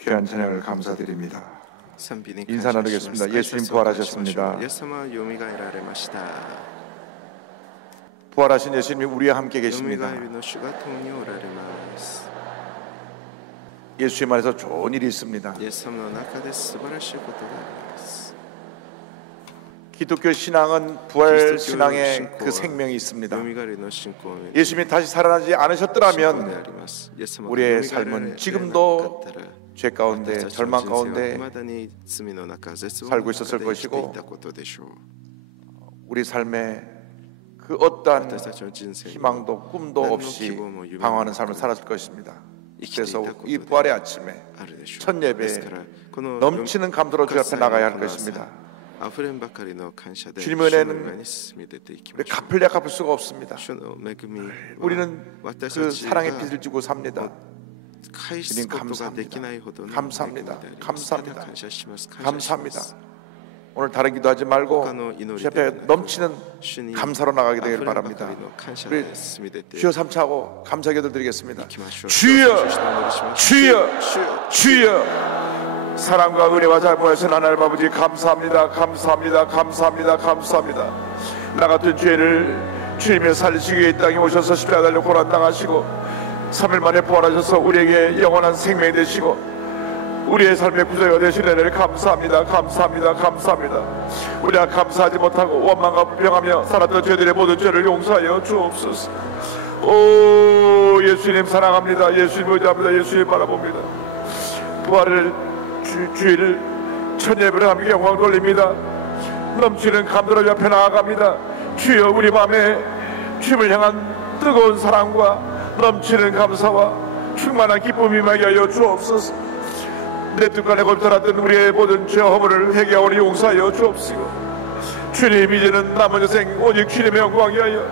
귀한 찬양을 감사드립니다. 인사 나누겠습니다. 예수님 부활하셨습니다. 부활하신 예수님이 우리와 함께 계십니다. 예수님 안에서 좋은 일이 있습니다. 기독교 신앙은 부활 신앙의 그 생명이 있습니다. 예수님이 다시 살아나지 않으셨더라면 우리의 삶은 지금도 죄 가운데, 절망 가운데 살고 있었을 것이고, 우리 삶에 그 어떠한 희망도 꿈도 없이 방황하는 삶을 살았을 것입니다. 그래서 이 부활의 아침에 첫 예배에 넘치는 감사로 주 앞에 나가야 할 것입니다. 주님의 은혜는 우리 갚으려 갚을 수가 없습니다. 우리는 그 사랑의 빚을 지고 삽니다. 주님 감사합니다. 감사합니다. 감사합니다. 감사합니다. 오늘 다른 기도하지 말고 주 앞에 넘치는 감사로 나가게 되길 바랍니다. 우리 주여 삼차하고 감사 기도 드리겠습니다. 주여, 주여, 주여, 사랑과 은혜와 자비하신 하나님 아버지 감사합니다. 감사합니다. 감사합니다. 감사합니다. 나 같은 죄를 주님의 살리시기 위해 이 땅에 오셔서 십자가 달려 고난당하시고 3일 만에 부활하셔서 우리에게 영원한 생명이 되시고 우리의 삶의 구주가 되신 은혜를 감사합니다. 감사합니다. 감사합니다. 우리가 감사하지 못하고 원망과 불평하며 살았던 죄들의 모든 죄를 용서하여 주옵소서. 오, 예수님 사랑합니다. 예수님 의지합니다. 예수님 바라봅니다. 부활을 주일을 첫 예배를 함께 영광 돌립니다. 넘치는 감사로 옆에 나아갑니다. 주여, 우리 마음에 주님을 향한 뜨거운 사랑과 넘치는 감사와 충만한 기쁨이 임하게 하여 주옵소서. 내 뜻과 내 걸터라던 우리의 모든 죄와 허물을 회개하오니 용서하여 주옵시고, 주님 이제는 남은 여생 오직 주님의 영광 위하여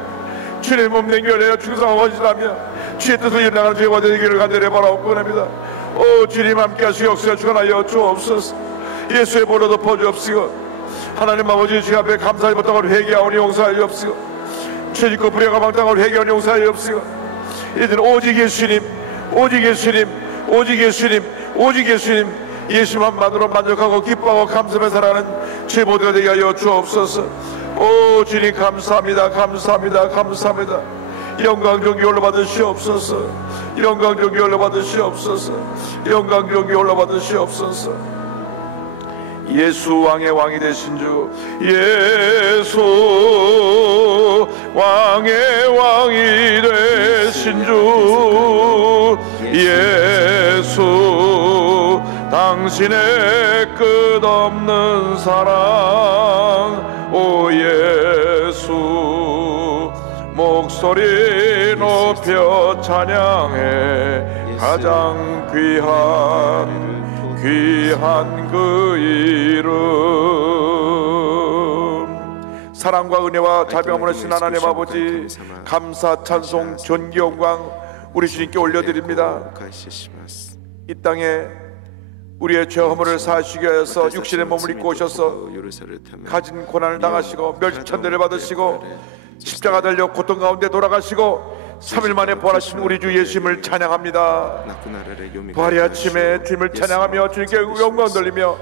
주님의 몸 냉겨내어 충성하고 헌신하며 주의 뜻을 이루나가는 죄와 되기를 간절히 바라옵고합니다. 오 주님 함께 하시고 역사에 주관하여 주옵소서. 예수의 보혈로 덮어 주옵시고, 하나님 아버지 주 앞에 감사하지 못한 회개하오니 용서하여 주옵시고, 죄짓고 불의가 방탕하고 회개하오니 용서하여 주옵시고, 이제는 오직 예수님, 오직 예수님, 오직 예수님, 오직 예수님, 예수님만으로 만족하고 기뻐하고 감사하며 살아가는 제 모두가 되게 하여 주옵소서. 오 주님 감사합니다. 감사합니다. 감사합니다. 영광 존귀 올려받으시옵소서. 영광 존귀 올려받으시옵소서. 영광 존귀 올려받으시옵소서. 예수 왕의 왕이 되신 주, 예수 왕의 왕이 되신 주, 예수 당신의 끝없는 사랑, 오 예수 목소리 높여 찬양해 가장 귀한 그 이름. 사랑과 은혜와 자비함을 하신 하나님 아버지, 감사 찬송 존귀 영광 우리 주님께 올려드립니다. 이 땅에 우리의 죄 허물을 사하시기 위해서 육신의 몸을 입고 오셔서 가진 고난을 당하시고 멸시천대를 받으시고 십자가 달려 고통 가운데 돌아가시고 3일 만에 부활하신 우리 주 예수님을 찬양합니다. 부활의 아침에 주님을 찬양하며 주님께 영광 돌리며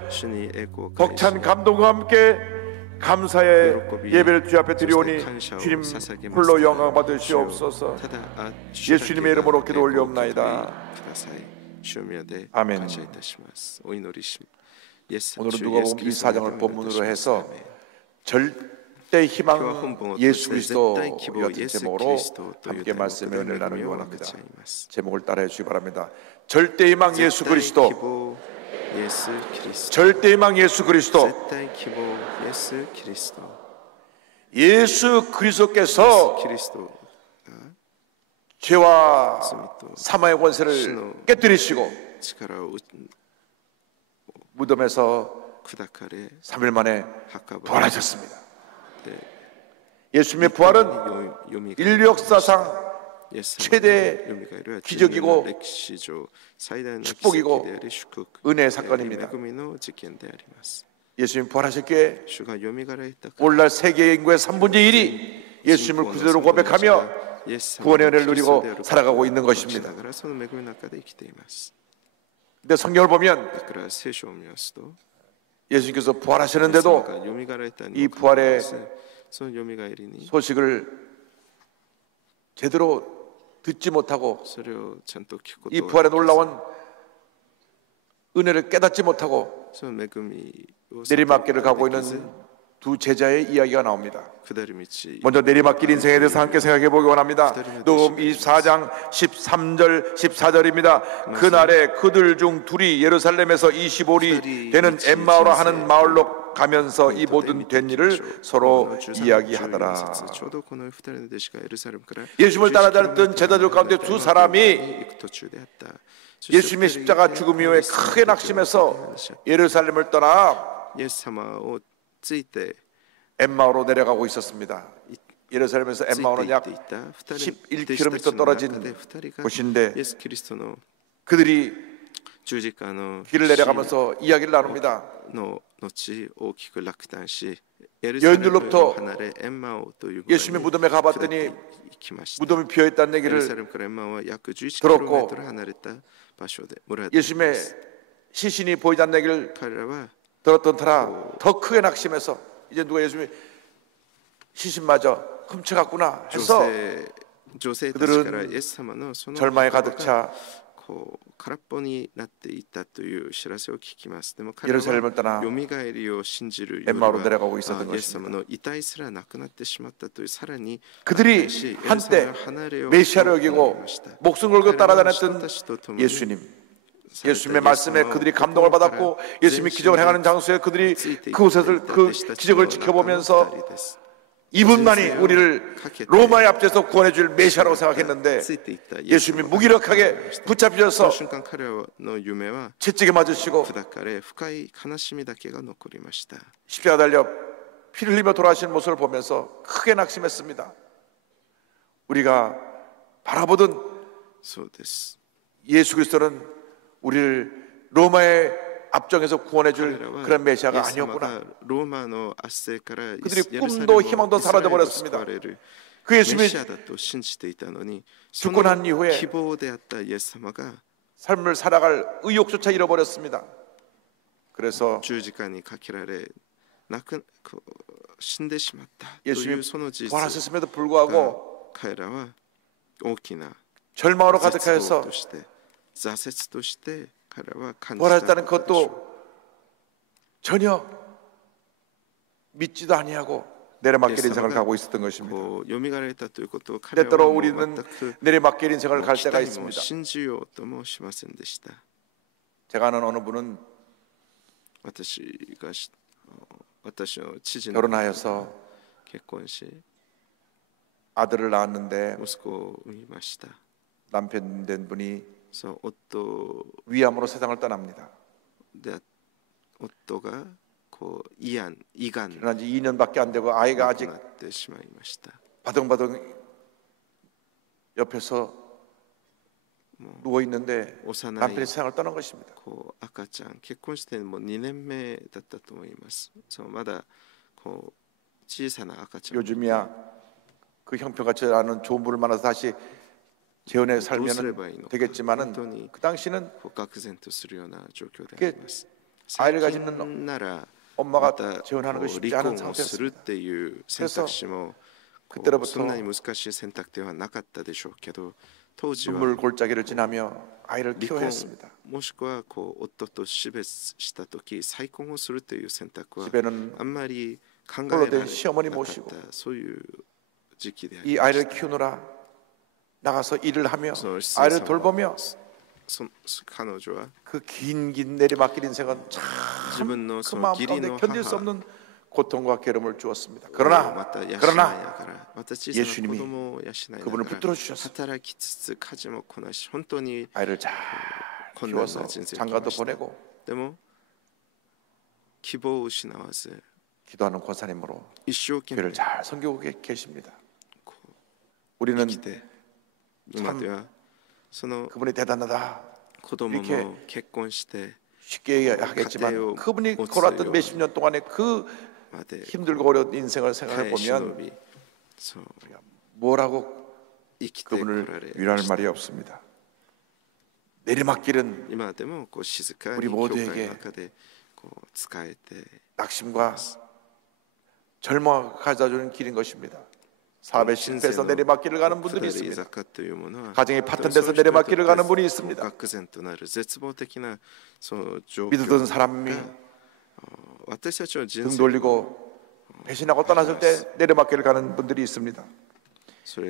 벅찬 감동과 함께 감사의 예배를 주 앞에 드리오니 주님 홀로 영광 받으시옵소서. 예수님의 이름으로 기도 올리옵나이다. 아멘. 오늘은 누가복음 24장을 본문으로 해서 절대 희망 예수 그리스도였던 제목으로 함께 말씀의 은혜를 나누기 원합니다. 제목을 따라해 주시기 바랍니다. 절대 희망 예수 그리스도. 절대 희망 예수 그리스도. 예수 그리스도께서 죄와 사망의 권세를 깨뜨리시고 무덤에서 3일 만에 부활하셨습니다. 예수님의 부활은 인류 역사상 최대 기적이고 축복이고 은혜의 사건입니다. 예수님 부활하셨기에 오늘날 세계 인구의 3분의 1이 예수님을 구주로 고백하며 구원의 은혜를 누리고 살아가고 있는 것입니다. 근데 성경을 보면 だから聖書を見ますと 예수님께서 부활하셨는데도 이 부활의 소식을 제대로 듣지 못하고 이 부활의 놀라운 은혜를 깨닫지 못하고 내리막길을 가고 있는 두 제자의 이야기가 나옵니다. 먼저 내리막길 인생에 대해서 함께 생각해 보기 원합니다. 누가복음 24장 13절 14절입니다. 그날에 그들 중 둘이 예루살렘에서 25리 되는 엠마오라 하는 마을로 가면서 이 모든 된 일을 서로 이야기하더라. 예수님을 따라다녔던 제자들 가운데 두 사람이 예수님의 십자가 죽음 이후에 크게 낙심해서 예루살렘을 떠나 엠마오로 내려가고 있었습니다. 예루살렘에서 엠마오는 약 11km 떨어진 곳인데 그들이 길을 내려가면서 이야기를 나눕니다. 여인들로부터 예수님의 무덤에 가봤더니 무덤이 비어있다는 얘기를 들었고 예수님의 시신이 보이지 않는 얘기를 들었던 터라 더 크게 낙심해서 이제 누가 예수님의 시신마저 훔쳐갔구나 해서 그들은 절망에 가득 차 예루살렘을 떠나 엠마오로 내려가고 있었던 것입니다. 그들이 한때 메시아를 여기고 목숨 걸고 따라다녔던 예수님의 말씀에 그들이 감동을 받았고 예수님이 기적을 행하는 장소에 그들이 그 기적을 지켜보면서 이분만이 우리를 로마의 앞에서 구원해 줄 메시아라고 생각했는데 예수님이 무기력하게 붙잡히셔서 채찍에 맞으시고 십자가 달려 피를 흘리며 돌아가시는 모습을 보면서 크게 낙심했습니다. 우리가 바라보던 예수 그리스도는 우리를 로마의 앞정에서 구원해 줄 그런 메시아가 아니었구나. 그들이 꿈도 희망도 사라져 버렸습니다. 그 예수님이 죽고 난 이후에 삶을 살아갈 의욕조차 잃어버렸습니다. 그래서 예수님이 부활하셨음에도 불구하고 절망으로 가득하여서 부활했다는 것도 전혀 믿지도 아니하고 내리막길 인생을 가고 있었던 것입니다. 때때로 우리는 내리막길 인생을 갈 때가 있습니다. 제가 아는 어느 분은 결혼하여서 아들을 낳았는데 남편 된 분이 위암으로 세상을 떠납니다. 그러나 이제 2년밖에 안 되고 아이가 아직 바둥바둥 옆에서 누워 있는데 남편이 세상을 떠난 것입니다. 요즘이야 그 형편같지 않은 좋은 분을 만나서 다시 재혼에 살면 되겠지만은 그 당시는 아이를 가지는 엄마가 재혼하는 것이 쉽지 않은 상태였습니다. 그래서 그때로부터 눈물 골짜기를 지나며 아이를 키워야 했습니다. 집에는 홀로 된 시어머니 모시고 이 아이를 키우느라 나가서 일을 하며 아이를 돌보며 그 긴 내리막길 인생은 참 그 마음 가운데 견딜 수 없는 고통과 괴로움을 주었습니다. 그러나 예수님이 그분을 붙들어 주셨습니다. 아이를 잘 키워서 장가도 보내고 기도하는 권사님으로 교회를 잘 섬기고 계십니다. 우리는 참 그분이 대단하다 이렇게 쉽게 하겠지만 그분이 걸었던 몇십 년 동안의 그 힘들고 어려운 인생을 생각해 보면 뭐라고 그분을 위로할 말이 없습니다. 내리막길은 今でもこう静か 우리 に教会 모두에게 の中でこう使えて 낙심과 절망을 가져다주는 길인 것입니다. 사업에 실패해서 내리막길을 가는 분들이 있습니다. 가정이 파탄돼서 내리막길을 가는 분이 있습니다. 믿었던 사람이 등 돌리고 배신하고 떠났을 때 내리막길을 가는 분들이 있습니다.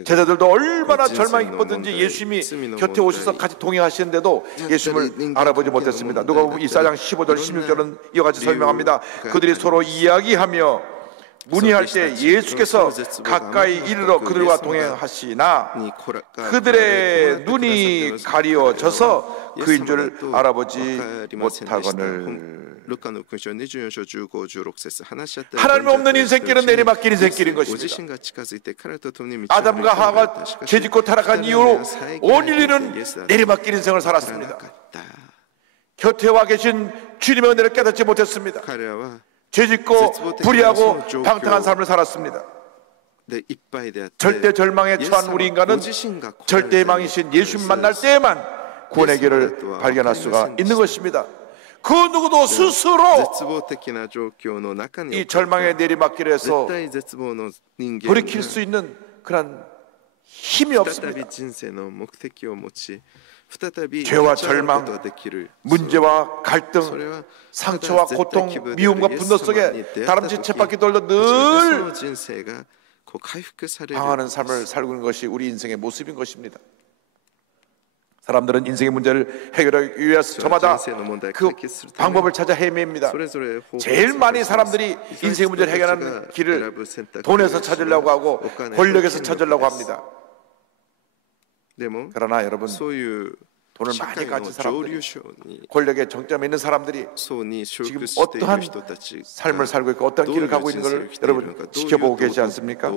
제자들도 얼마나 절망이 깊었든지 예수님이 곁에 오셔서 같이 동행하시는데도 예수님을 알아보지 못했습니다. 누가복음 24장 15절 16절은 이와 같이 설명합니다. 그들이 서로 이야기하며 문의할 때 예수께서 가까이 이르러 그들과 동행하시나 그들의 눈이 가리워져서 그인 줄 알아보지 못하거늘. 하나님 없는 인생길은 내리막길 인생길인 것입니다. 아담과 하와가 죄짓고 타락한 이후로 온 인류는 내리막길 인생을 살았습니다. 곁에 와 계신 주님의 은혜를 깨닫지 못했습니다. 죄짓고 불의하고 방탕한 삶을 살았습니다. 절대 절망에 처한 우리 인간은 절대 망이신 예수님 만날 때에만 구원의 길을 발견할 수가 있는 것입니다. 그 누구도 스스로 이 절망의 내리막길에서 돌이킬 수 있는 그런 힘이 없습니다. 죄와 절망, 문제와 갈등, 상처와 고통, 미움과 분노 속에 다람쥐 쳇바퀴 돌려 늘 방황하는 삶을 살고 있는 것이 우리 인생의 모습인 것입니다. 사람들은 인생의 문제를 해결하기 위해서 저마다 그 방법을 찾아 헤매입니다. 제일 많이 사람들이 인생의 문제를 해결하는 길을 돈에서 찾으려고 하고 권력에서 찾으려고 합니다. 그러나 여러분, 돈을 많이 가진 사람들이, 권력에 정점에 있는 사람들이 지금 어떠한 삶을 살고 있고 어떠한 길을 가고 있는 것을 여러분 지켜보고 계시지 않습니까?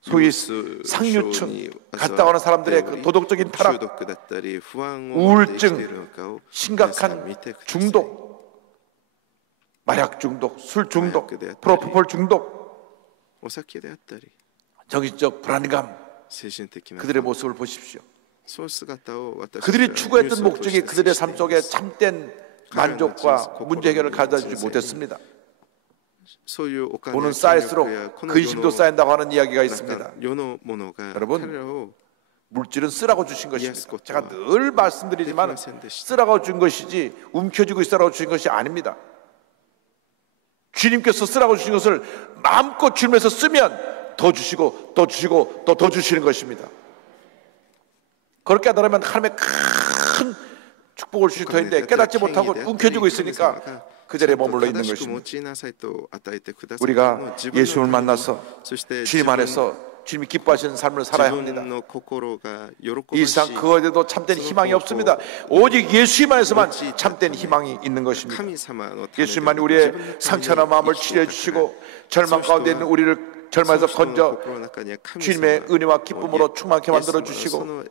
소위 상류층 갔다 오는 사람들의 그 도덕적인 타락, 우울증, 심각한 중독, 마약 중독, 술 중독, 프로포폴 중독, 정신적 불안감, 그들의 모습을 보십시오. 그들이 추구했던 목적이 그들의 삶 속에 참된 만족과 문제 해결을 가져다주지 못했습니다. 돈은 쌓일수록 근심도 쌓인다고 하는 이야기가 있습니다. 여러분, 물질은 쓰라고 주신 것입니다. 제가 늘 말씀드리지만 쓰라고 준 것이지 움켜쥐고 있으라고 주신 것이 아닙니다. 주님께서 쓰라고 주신 것을 마음껏 주님에서 쓰면 더 주시고 또 주시고 또 더 주시는 것입니다. 그렇게 하다면 하나님의 큰 축복을 주실 터인데 깨닫지 못하고 움켜쥐고 있으니까 그 자리에 머물러 있는 것입니다. 우리가 예수를 만나서 주님 안에서 주님이 기뻐하시는 삶을 살아야 합니다. 이 세상 그 어디에도 참된 희망이 없습니다. 오직 예수님 안에서만 참된 희망이 있는 것입니다. 예수님만이 우리의 상처나 마음을 치료해 주시고 절망 가운데 있는 우리를 절망에서 건져 주님의 은혜와 기쁨으로 충만케 만들어 주시고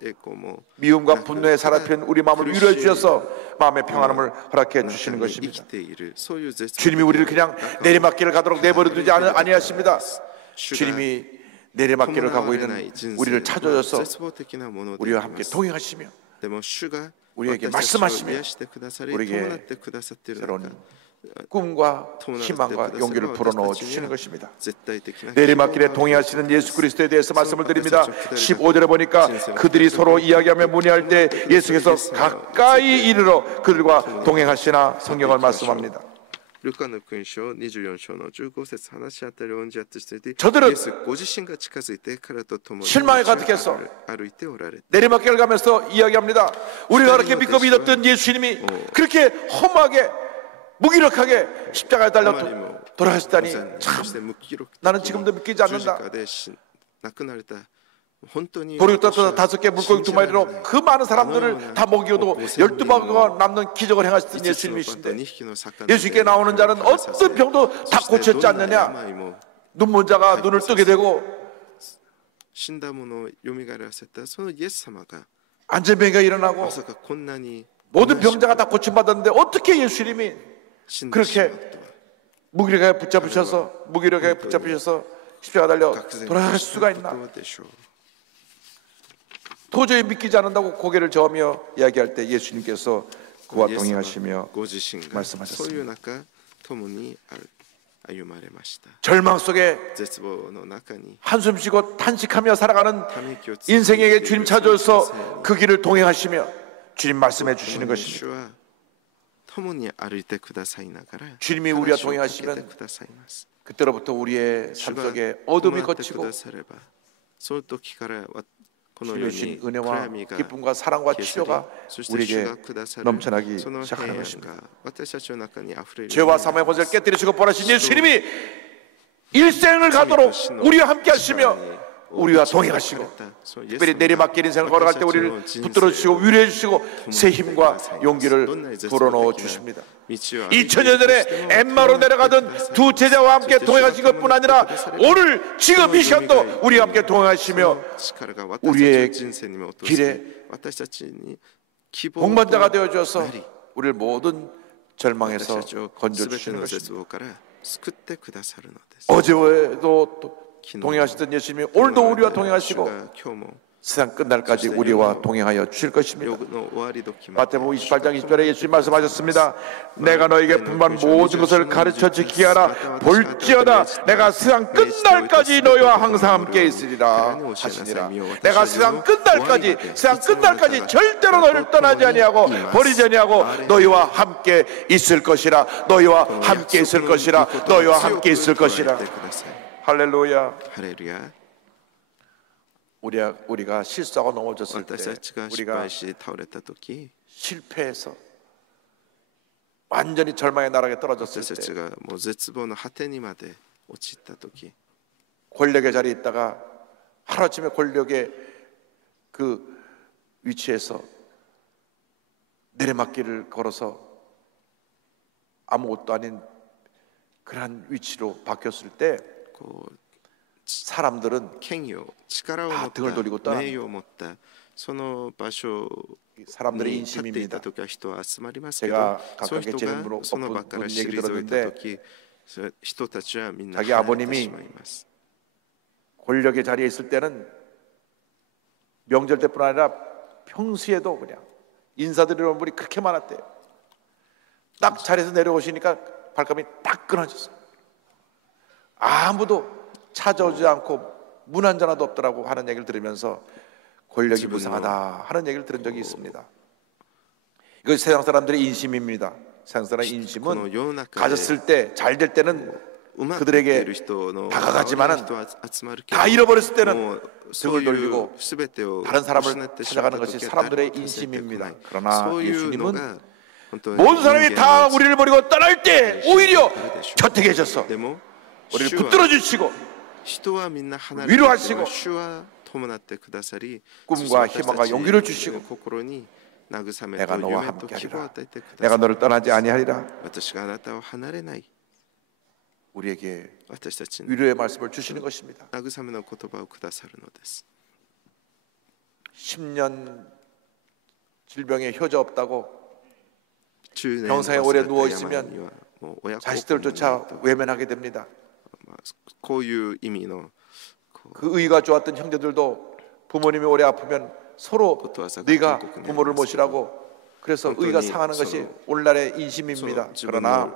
미움과 분노에 사로잡힌 우리 마음을 위로해 주셔서 마음의 평안함을 허락해 주시는 것입니다. 주님이 우리를 그냥 내리막길을 가도록 내버려 두지 아니하십니다. 주님이 내리막길을 가고 있는 우리를 찾아줘서 우리와 함께 동행하시며 우리에게 말씀하시며 우리에게 새로운 꿈과 희망과 용기를 불어넣어 주시는 것입니다. 내리막길에 동행하시는 예수 그리스도에 대해서 말씀을 드립니다. 15절에 보니까 그들이 서로 이야기하며 문의할 때 예수께서 가까이 이르러 그들과 동행하시나 성경을 말씀합니다. 저들은 실망에 가득해서 내리막길을 가면서 이야기합니다. 우리가 그렇게 믿고 믿었던 예수님이 그렇게 험하게 무기력하게 십자가에 달려 돌아가셨다니 참 나는 지금도 믿기지 않는다. 보리고 떴다 5개 물고기 2마리로 그 많은 사람들을 다 먹이어도 12마리가 남는 기적을 행하셨던 예수님이신데 예수님께 나오는 자는 어떤 병도 다 고쳤지 않느냐. 눈먼 자가 눈을 뜨게 되고 안전병이가 일어나고 모든 병자가 다 고침받았는데 어떻게 예수님이 그렇게 무기력하게 붙잡으셔서 십자가 달려 돌아갈 수가 있나. 도저히 믿기지 않는다고 고개를 저으며 이야기할 때 예수님께서 그와 동행하시며 말씀하셨습니다. 절망 속에 한숨 쉬고 탄식하며 살아가는 인생에게 주님 찾아오셔서 그 길을 동행하시며 주님 말씀해 주시는 것입니다. 주님이 우리와 동행하시면 그때로부터 우리의 삶 속에 어둠이 걷히고 주님 주신 은혜와 기쁨과 사랑과 치료가 우리에게 넘쳐나기 시작하는 것입니다. 죄와 사망의 권세를 깨뜨리시고 벌하신 예수님이 일생을 가도록 우리와 함께 하시며 우리와 동행하시고 특별히 내리막길 인생을 걸어갈 때 우리를 붙들어 주시고 위로해 주시고 새 힘과 용기를 불어넣어 주십니다. 2000년 전에 엠마로 내려가던 두 제자와 함께 동행하신 것뿐 아니라 오늘 지금 이 시간도 우리와 함께 동행하시며 우리의 길에 동반자가 되어 주어서 우리를 모든 절망에서 건져 주시는 것입니다. 어제도 동행하시던 예수님이 오늘도 우리와 동행하시고 세상 끝날까지 우리와 동행하여 주실 것입니다. 마태복음 28장 20절에 예수님 말씀하셨습니다. 내가 너에게 분반 모든 것을 가르쳐 지키게 하라. 볼지어다 내가 세상 끝날까지 너희와 항상 함께 있으리라 하시니라. 내가 세상 끝날까지 절대로 너희를 떠나지 아니하고 버리지 아니하고 너희와 함께 있을 것이라. 너희와 함께 있을 것이라. 너희와 함께 있을 것이라. 할렐루야. 우리가 실수하고 넘어졌을 때, 우리가 실패해서 완전히 절망의 나락에 떨어졌을 때, 권력의 자리에 있다가 하루아침에 권력의 그 위치에서 내리막길을 걸어서 아무것도 아닌 그러한 위치로 바뀌었을 때 사람들은 다 등을 돌리고 떠납니다. 사람들의 인심입니다. 제가 가깝게 지내는 분 얘기 들었는데 자기 아버님이 권력의 자리에 있을 때는 명절 때뿐 아니라 평소에도 그냥 인사드리러 온 분이 그렇게 많았대요. 딱 자리에서 내려오시니까 발걸음이 딱 끊어졌어요. 아무도 찾아오지 않고 문 한 전화도 없더라고 하는 얘기를 들으면서 권력이 무상하다 하는 얘기를 들은 적이 있습니다. 이거 세상 사람들의 인심입니다. 세상 사람의 인심은 가졌을 때, 잘 될 때는 그들에게 다가가지만은 다 잃어버렸을 때는 등을 돌리고 다른 사람을 찾아가는 것이 사람들의 인심입니다. 그러나 예수님은 모든 사람이 다 우리를 버리고 떠날 때 오히려 곁에 계셔서 우리를 붙들어 주시고 위로하시고 꿈과 희망과 용기를 주시고 내가 너와 함께하리라. 내가 너를 떠나지 아니하리라. 우리에게 위로의 말씀을 주시는 것입니다. 10년 질병에 효자 없다고 병상에 오래 누워 있으면 자식들조차 외면하게 됩니다. 그 의가 좋았던 형제들도 부모님이 오래 아프면 서로 네가 부모를 모시라고 그래서 의가 상하는 것이 오늘날의 인심입니다. 그러나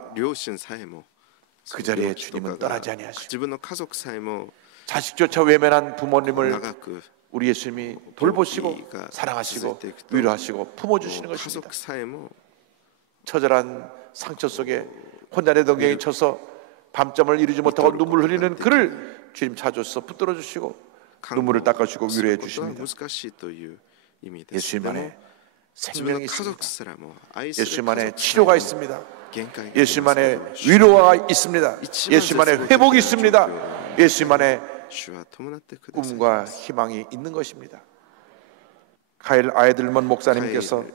그 자리에 주님은 떠나지 아니하시고 자식조차 외면한 부모님을 우리 예수님이 돌보시고 사랑하시고 위로하시고 품어주시는 것입니다. 처절한 상처 속에 혼자 내동경이 쳐서 밤잠을 이루지 못하고 눈물을 흘리는 그를 주님 찾아서 붙들어 주시고 눈물을 닦아주시고 위로해 주십니다. 예수님 안에 생명이 있습니다. 예수님 안에 치료가 있습니다. 예수님 안에 위로가 있습니다. 예수님 안에 회복이 있습니다. 예수님 안에 꿈과 희망이 있는 것입니다. 카일 아이들먼 목사님께서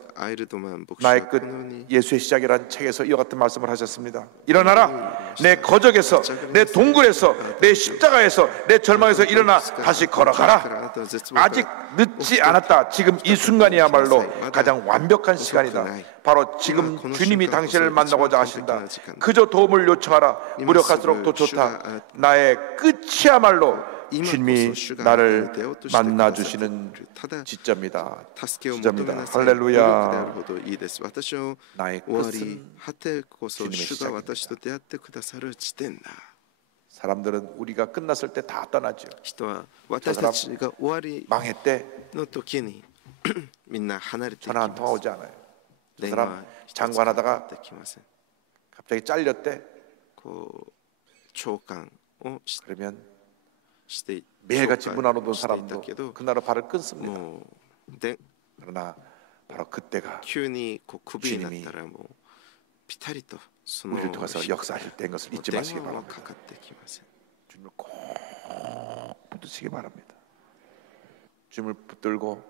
나의 끝 예수의 시작이라는 책에서 이와 같은 말씀을 하셨습니다. 일어나라. 내 거적에서, 내 동굴에서, 내 십자가에서, 내 절망에서 일어나 다시 걸어가라. 아직 늦지 않았다. 지금 이 순간이야말로 가장 완벽한 시간이다. 바로 지금 주님이 당신을 만나고자 하신다. 그저 도움을 요청하라. 무력할수록 더 좋다. 나의 끝이야말로 주님이 나를 만나 주시는 지점이다. 지점이다. 할렐루야. 나의 끝은 주님이시다. 사람들은 우리가 끝났을 때 다 떠나죠. 저 사람 망했대. 전화 한 통화 오지 않아요. 저 사람 장관하다가 갑자기 잘렸대. 그러면 매일같이 문 안 오던 사람도 그날로 발을 끊습니다. 그러나 바로 그때가 주님이 우리를 통해서 역사하실 때인 것을 잊지 마시기 바랍니다. 주님을 꼭 붙드시기 바랍니다. 주님을 붙들고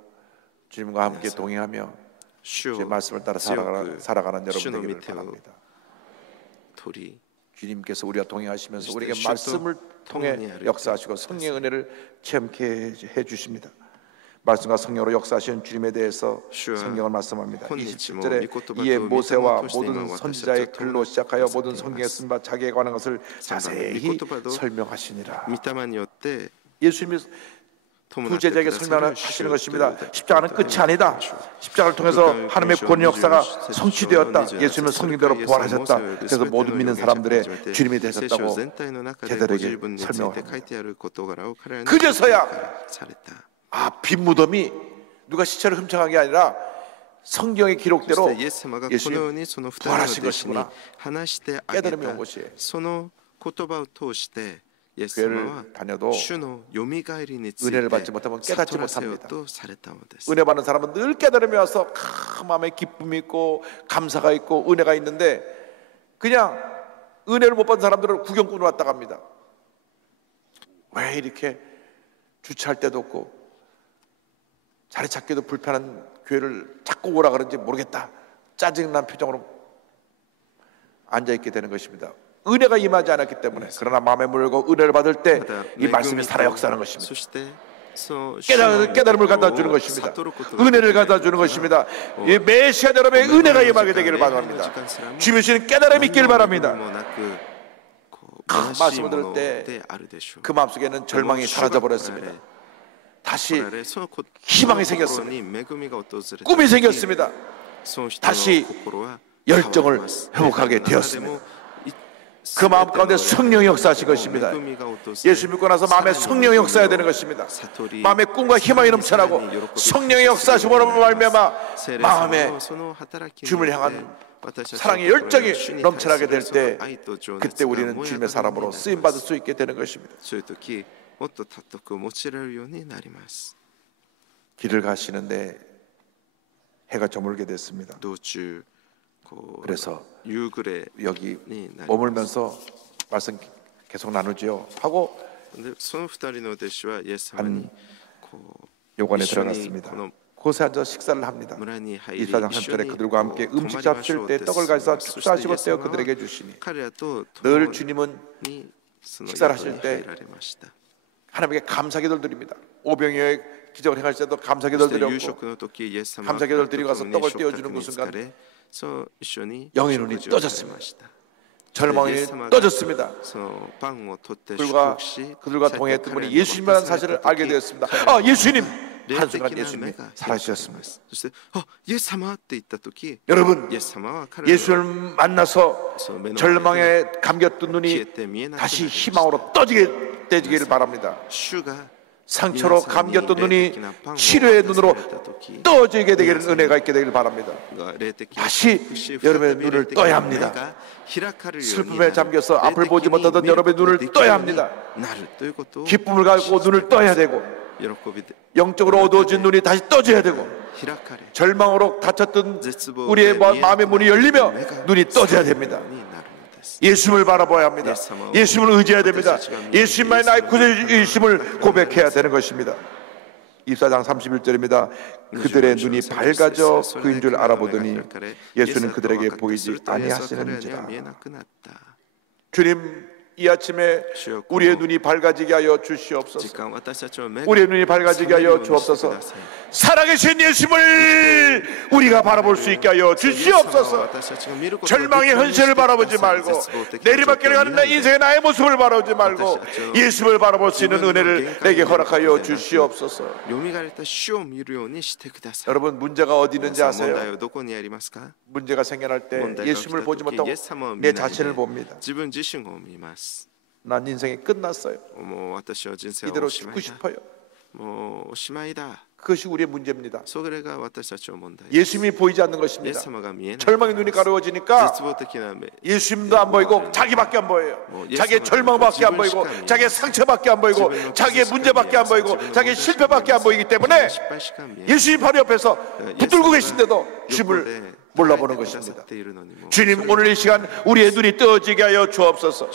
주님과 함께 동행하며 제 말씀을 따라 살아가는 여러분 되기를 바랍니다. 주님께서 우리와 동행하시면서 우리에게 말씀을 통해 역사하시고 성령의 은혜를 체험케 해주십니다. 말씀과 성령으로 역사하시는 주님에 대해서 성경을 말씀합니다. 27절에 이에 모세와 모든 선지자의 글로 시작하여 모든 성경에 쓴 바 자기에 관한 것을 자세히 설명하시니라. 예수님이 두 제자에게 설명하시는 것입니다. 십자가는 끝이 아니다. 십자가를 통해서 하나님의 구원 역사가 성취되었다. 예수님은 성령대로 부활하셨다. 그래서 모든 믿는 사람들의 주님이 되셨다고 제자들에게 설명합니다. 그래서야 빈 무덤이 누가 시체를 훔쳐간 게 아니라 성경의 기록대로 예수님이 부활하신 것이구나 깨달음이 온 것이에요. 교회를 다녀도 은혜를 받지 못하면 깨닫지 못합니다. 은혜 받는 사람은 늘 깨달음이 와서 마음에 기쁨이 있고 감사가 있고 은혜가 있는데 그냥 은혜를 못 받은 사람들은 구경꾼으로 왔다 갑니다. 왜 이렇게 주차할 데도 없고 자리 찾기도 불편한 교회를 자꾸 오라 그런지 모르겠다. 짜증난 표정으로 앉아있게 되는 것입니다. 은혜가 임하지 않았기 때문에. 그러나 마음에 물고 은혜를 받을 때 이 말씀이 살아 역사하는 것입니다. 깨달음을 갖다 주는 것입니다. 은혜를 갖다 주는 것입니다. 매 시간 여러분의 은혜가 임하게 되기를 바랍니다. 주님의 깨달음이 있기를 바랍니다. 말씀을 들을 때 그 마음속에는 절망이 사라져 버렸습니다. 다시 희망이 생겼습니다. 꿈이 생겼습니다. 다시 열정을 회복하게 되었습니다. 그 마음 가운데 성령의 역사하신 것입니다. 예수 믿고 나서 마음에 성령의 역사해야 되는 것입니다. 마음에 꿈과 희망이 넘쳐나고 성령의 역사하심으로 말미암아 마음에 주님을 향한 사랑의 열정이 넘쳐나게 될 때 그때 우리는 주님의 사람으로 쓰임받을 수 있게 되는 것입니다. 길을 가시는데 해가 저물게 됐습니다. 그래서 여기 머물면서 말씀 계속 나누지요 하고 한 요관에 들어갔습니다. 곳에 앉아 식사를 합니다. 24장 3절에 그들과 함께 음식 잡수실 때 떡을 가져서 축사하시고 떼어 그들에게 주시니 늘 주님은 식사를 하실 때 하나님께 감사기도를 드립니다. 오병이어의 기적을 행하실 때도 감사기도를 드렸고 감사기도를 드리고 가서 떡을 떼어주는 그 순간 영의 눈이 떠졌습니다. 절망이 떠졌습니다. 그들과 동행했던 분이 예수님이라는 사실을 알게 되었습니다. 예수님! 한순간 예수님이 사라지셨습니다. 여러분, 예수를 만나서 절망에 감겼던 눈이 다시 희망으로 떠지기를 바랍니다. 상처로 감겼던 눈이 치료의 눈으로 떠지게 되기를 은혜가 있게 되기를 바랍니다. 다시 여러분의 눈을 떠야 합니다. 슬픔에 잠겨서 앞을 보지 못하던 여러분의 눈을 떠야 합니다. 기쁨을 가지고 눈을 떠야 되고 영적으로 어두워진 눈이 다시 떠져야 되고 절망으로 닫혔던 우리의 마음의 문이 열리며 눈이 떠져야 됩니다. 예수님을 바라봐야 합니다. 예수님을 의지해야 됩니다. 예수님만이 나의 구주이심을 고백해야 되는 것입니다. 24장 31절입니다. 그들의 눈이 밝아져 그인 줄 알아보더니 예수는 그들에게 보이지 아니하시는지라. 주님 이 아침에 우리의 눈이 밝아지게 하여 주시옵소서. 우리의 눈이 밝아지게 하여 주옵소서. 살아계신 예수님을 우리가 바라볼 수 있게 하여 주시옵소서. 절망의 현실을 바라보지 말고 내리막길을 가는 내 인생의 나의 모습을 바라보지 말고 예수님을 바라볼 수 있는 은혜를 내게 허락하여 주시옵소서. 여러분, 문제가 어디 있는지 아세요? 문제가 생겨날 때 예수님을 보지 못하고 내 자신을 봅니다. 난 인생이 끝났어요. 이대로 죽고 싶어요. 그것이 우리의 문제입니다. 예수님이 보이지 않는 것입니다. 절망의 눈이 가려워지니까 예수님도 안 보이고 자기밖에 안 보여요. 자기의 절망밖에 안 보이고 자기의 상처밖에 안 보이고 자기의 문제밖에 안 보이고 자기의 실패밖에 안 보이기 때문에 예수님 바로 옆에서 붙들고 계신데도 주님을 몰라보는 것입니다. 주님, 오늘 이 시간 우리의 눈이 뜨어지게 하여 주옵소서.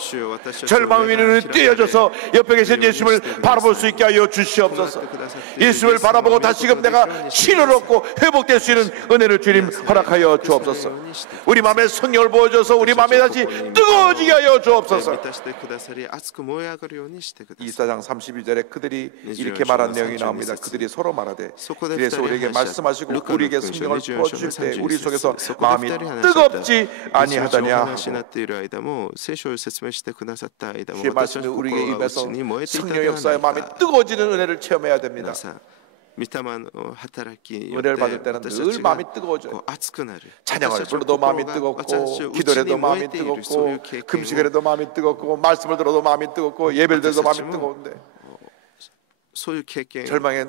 절망의 눈이 뜨어져서 옆에 계신 예수님을 바라볼 수 있게 하여 주시옵소서. 예수님을 바라보고 다시금 내가 치료를 얻고 회복될 수 있는 은혜를 주님 허락하여 주옵소서. 우리 마음에 성령을 부어줘서 우리 마음에 다시 뜨거워지게 하여 주옵소서. 24장 32절에 그들이 이렇게 말한 내용이 나옵니다. 그들이 서로 말하되 그래서 우리에게 말씀하시고 우리에게 성령을 부어주실 때 우리 속에서 마음이 뜨겁지 아니하더냐. 주의 말씀이 우리에게 입에서 성령의 역사에 마음이 뜨거워지는 은혜를 체험해야 됩니다. 은혜를 받을 때는 늘 마음이 뜨거워져요. 찬양을 불러도 마음이 뜨겁고 기도해도 마음이 뜨겁고 금식해도 마음이 뜨겁고 말씀을 들어도 마음이 뜨겁고 예배를 들어도 마음이 뜨거운데 절망의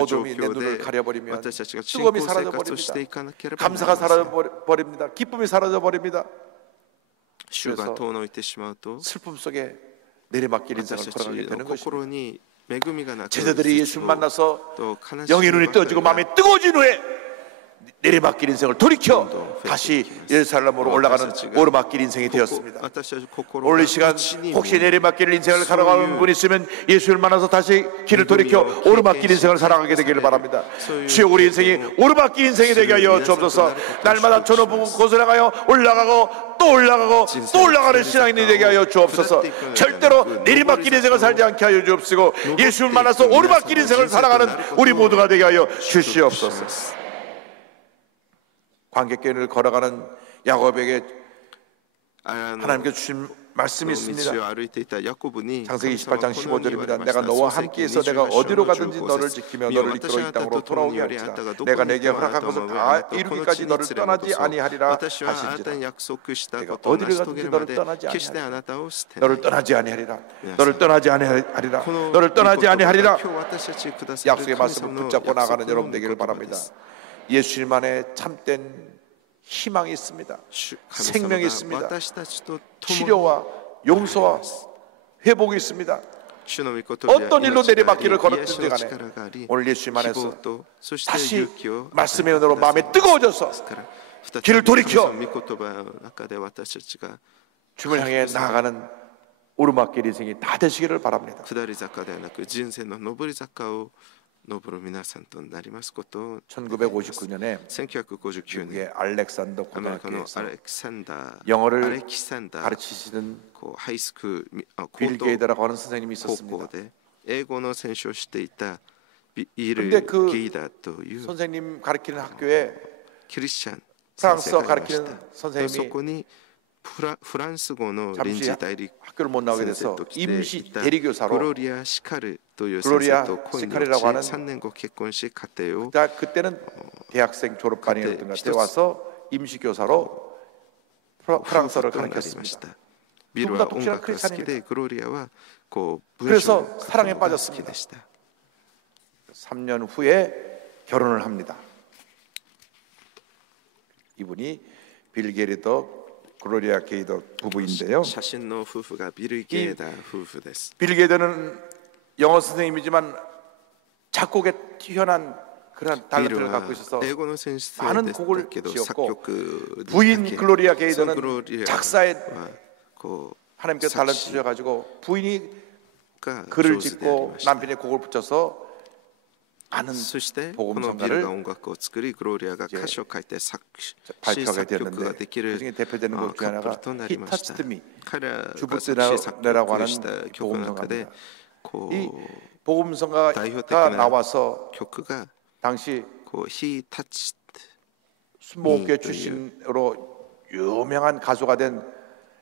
어둠이 내 눈을 가려버리면 뜨거움이 사라져버립니다. 감사가 사라져버립니다. 기쁨이 사라져버립니다. 그래서 슬픔 속에 내리막길 인생을 걸어가게 되는 것입니다. 제자들이 예수를 만나서 영의 눈이 떠지고 마음이 뜨거워진 후에 내리막길 인생을 돌이켜 다시 예루살렘으로 올라가는 오르막길 인생이 되었습니다. 오늘 이 시간 혹시 내리막길 인생을 살아가는 분이 있으면 예수를 만나서 다시 길을 돌이켜 오르막길 인생을 살아가게 되기를 바랍니다. 주여, 우리 인생이 오르막길 인생이 되게 하여 주옵소서. 날마다 저 높은 곳을 향하여 올라가고 또 올라가고 또 올라가는 신앙이 되게 하여 주옵소서. 절대로 내리막길 인생을 살지 않게 하여 주옵시고 예수를 만나서 오르막길 인생을 살아가는 우리 모두가 되게 하여 주시옵소서. 관객길을 걸어가는 야곱에게 하나님께서 주신 말씀이 있습니다. 창세기 28장 15절입니다. 내가 너와 함께해서 내가 어디로 가든지 너를 지키며 너를 이끌어 이 땅으로 돌아오게 하리라. 내가 내게 허락한 것을 다 이루기까지 너를 떠나지 아니하리라 하신지라. 내가 어디를 가든지 너를 떠나지 아니하리라. 너를 떠나지 아니하리라. 너를 떠나지 아니하리라. 너를 떠나지 아니하리라. 약속의 말씀을 붙잡고 나가는 여러분 되기를 바랍니다. 예수님 안에 참된 희망이 있습니다. 생명이 있습니다. 치료와 용서와 회복이 있습니다. 어떤 일로 내리막길을 걸었든지 간에 오늘 예수님 안에서 다시 말씀의 은혜로 마음이 뜨거워져서 길을 돌이켜 주님을 향해 나아가는 오르막길 인생이 다 되시기를 바랍니다. 1959년에 미국의 알렉산더 고등학교에서 영어를 가르치시는 빌 게이더라고 하는 선생님이 있었습니다. 그런데 그 선생님 가르치는 학교에 프랑스어 가르치는 선생님이 잠시 학교를 못 나오게 돼서 임시 대리교사로 글로리아 시카르라고 하는 그때는 대학생 졸업반이었던 것 같아요. 와서 임시 교사로 프랑스어를 가르쳤습니다. 둘 다 독실한 크리스찬입니다. 그래서 사랑에 빠졌습니다. 3년 후에 결혼을 합니다. 이분이 빌 게이더 글로리아 게이더 부부인데요. 빌 게이더는 영어 선생님이지만 작곡에 뛰어난 그런 탤런트를 갖고 있어서 많은 곡을 지었고 부인 글로리아 게이더는 작사에 하나님께서 탤런트 주셔가지고 부인이 글을 짓고 남편이 곡을 붙여서 많은 そしてこ 복음 のビル 성가를 が音楽を作りグローリアが歌詞を書いて作詞 발표하게 作曲が 됐는데 できる 그중에 대표되는 것 カ 중에 ップル 하나가 となり He ました。 Touched Me 彼らが 주부스라고 作詞 하는 作曲した曲の中で 복음 こ 이 う 복음 성가가 대표적인 나와서 曲が 당시 こう He touched 스모크의 또 출신으로 유명한 가수가 된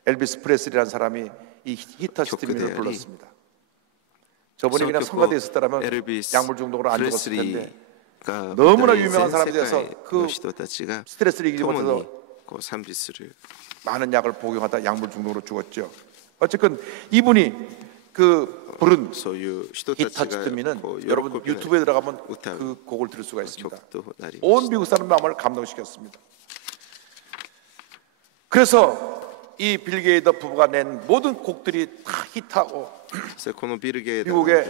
엘비스 프레슬리라는 사람이 이 히터스티미를 불렀습니다. 저분이 그냥 성가대에 있었다면 약물 중독으로 안 죽었을 텐데 너무나 유명한 사람이 돼서 그 스트레스를 이기지 못해서 많은 약을 복용하다 약물 중독으로 죽었죠. 어쨌든 이분이 그 부른 히터스티미는 여러분 유튜브에 들어가면 그 곡을 들을 수가 있습니다. 온 미국 사람 마음을 감동시켰습니다. 그래서 이 빌 게이트 부부가 낸 모든 곡들이 다 히트하고 미국의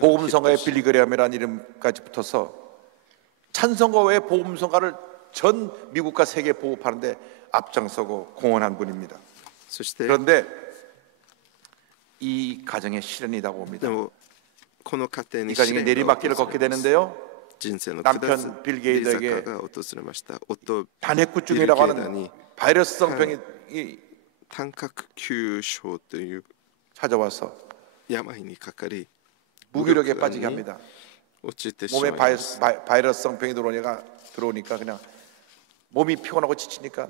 복음성가의 빌리 그레엄이라는 이름까지 붙어서 찬송가 외의 복음성가를 전 미국과 세계에 보급하는데 앞장서고 공헌한 분입니다. 그런데 이 가정에 시련이 다가옵니다. 이 가정이 내리막길을 걷게 되는데요. 남편 빌 게이트에게 다네쿠증이라고 하는 바이러스성 병이 찾아와서 무기력에 빠지게 합니다. 몸에 바이러스성 병이 들어오니까 그냥 몸이 피곤하고 지치니까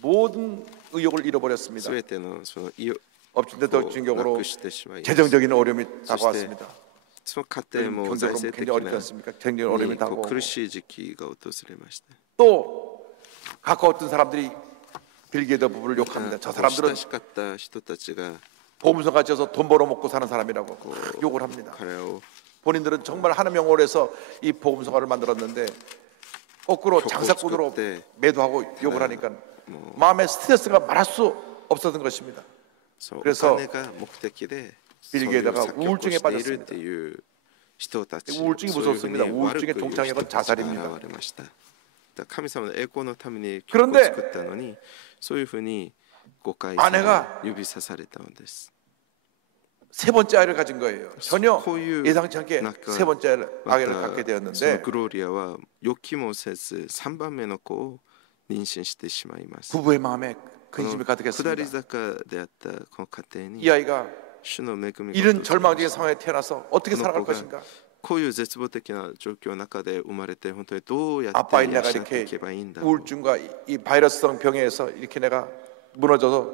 모든 의욕을 잃어버렸습니다. 엎친 데 덮친 격으로 재정적인 어려움이 다가왔습니다. 경제적으로 굉장히 어렵지 않습니까? 경제적인 어려움이 다가오고 또 가까웠던 사람들이 빌 게이트 부부를 욕합니다. 저 사람들은 복음성가 지어서 돈 벌어먹고 사는 사람이라고 욕을 합니다. 본인들은 정말 하나님 영혼에서 이 복음성가를 만들었는데 거꾸로 장사꾼으로 매도하고 욕을 하니까 마음에 스트레스가 말할 수 없었던 것입니다. 그래서 빌 게이트가 우울증에 빠졌습니다. 우울증이 무섭습니다. 우울증의 종착역은 자살입니다. 그런데 아내가 세 번째 아이를 가진 거예요. 전혀 예상치 않게 세 번째 아이를 갖게 되었는데 부부의 마음에 근심이 가득했습니다. 이 아이가 이런 절망적인 상황에 태어나서 어떻게 살아갈 것인가? 아빠인 내가 이렇게 우울증과 이 바이러스성 병에 의해서 이렇게 내가 무너져서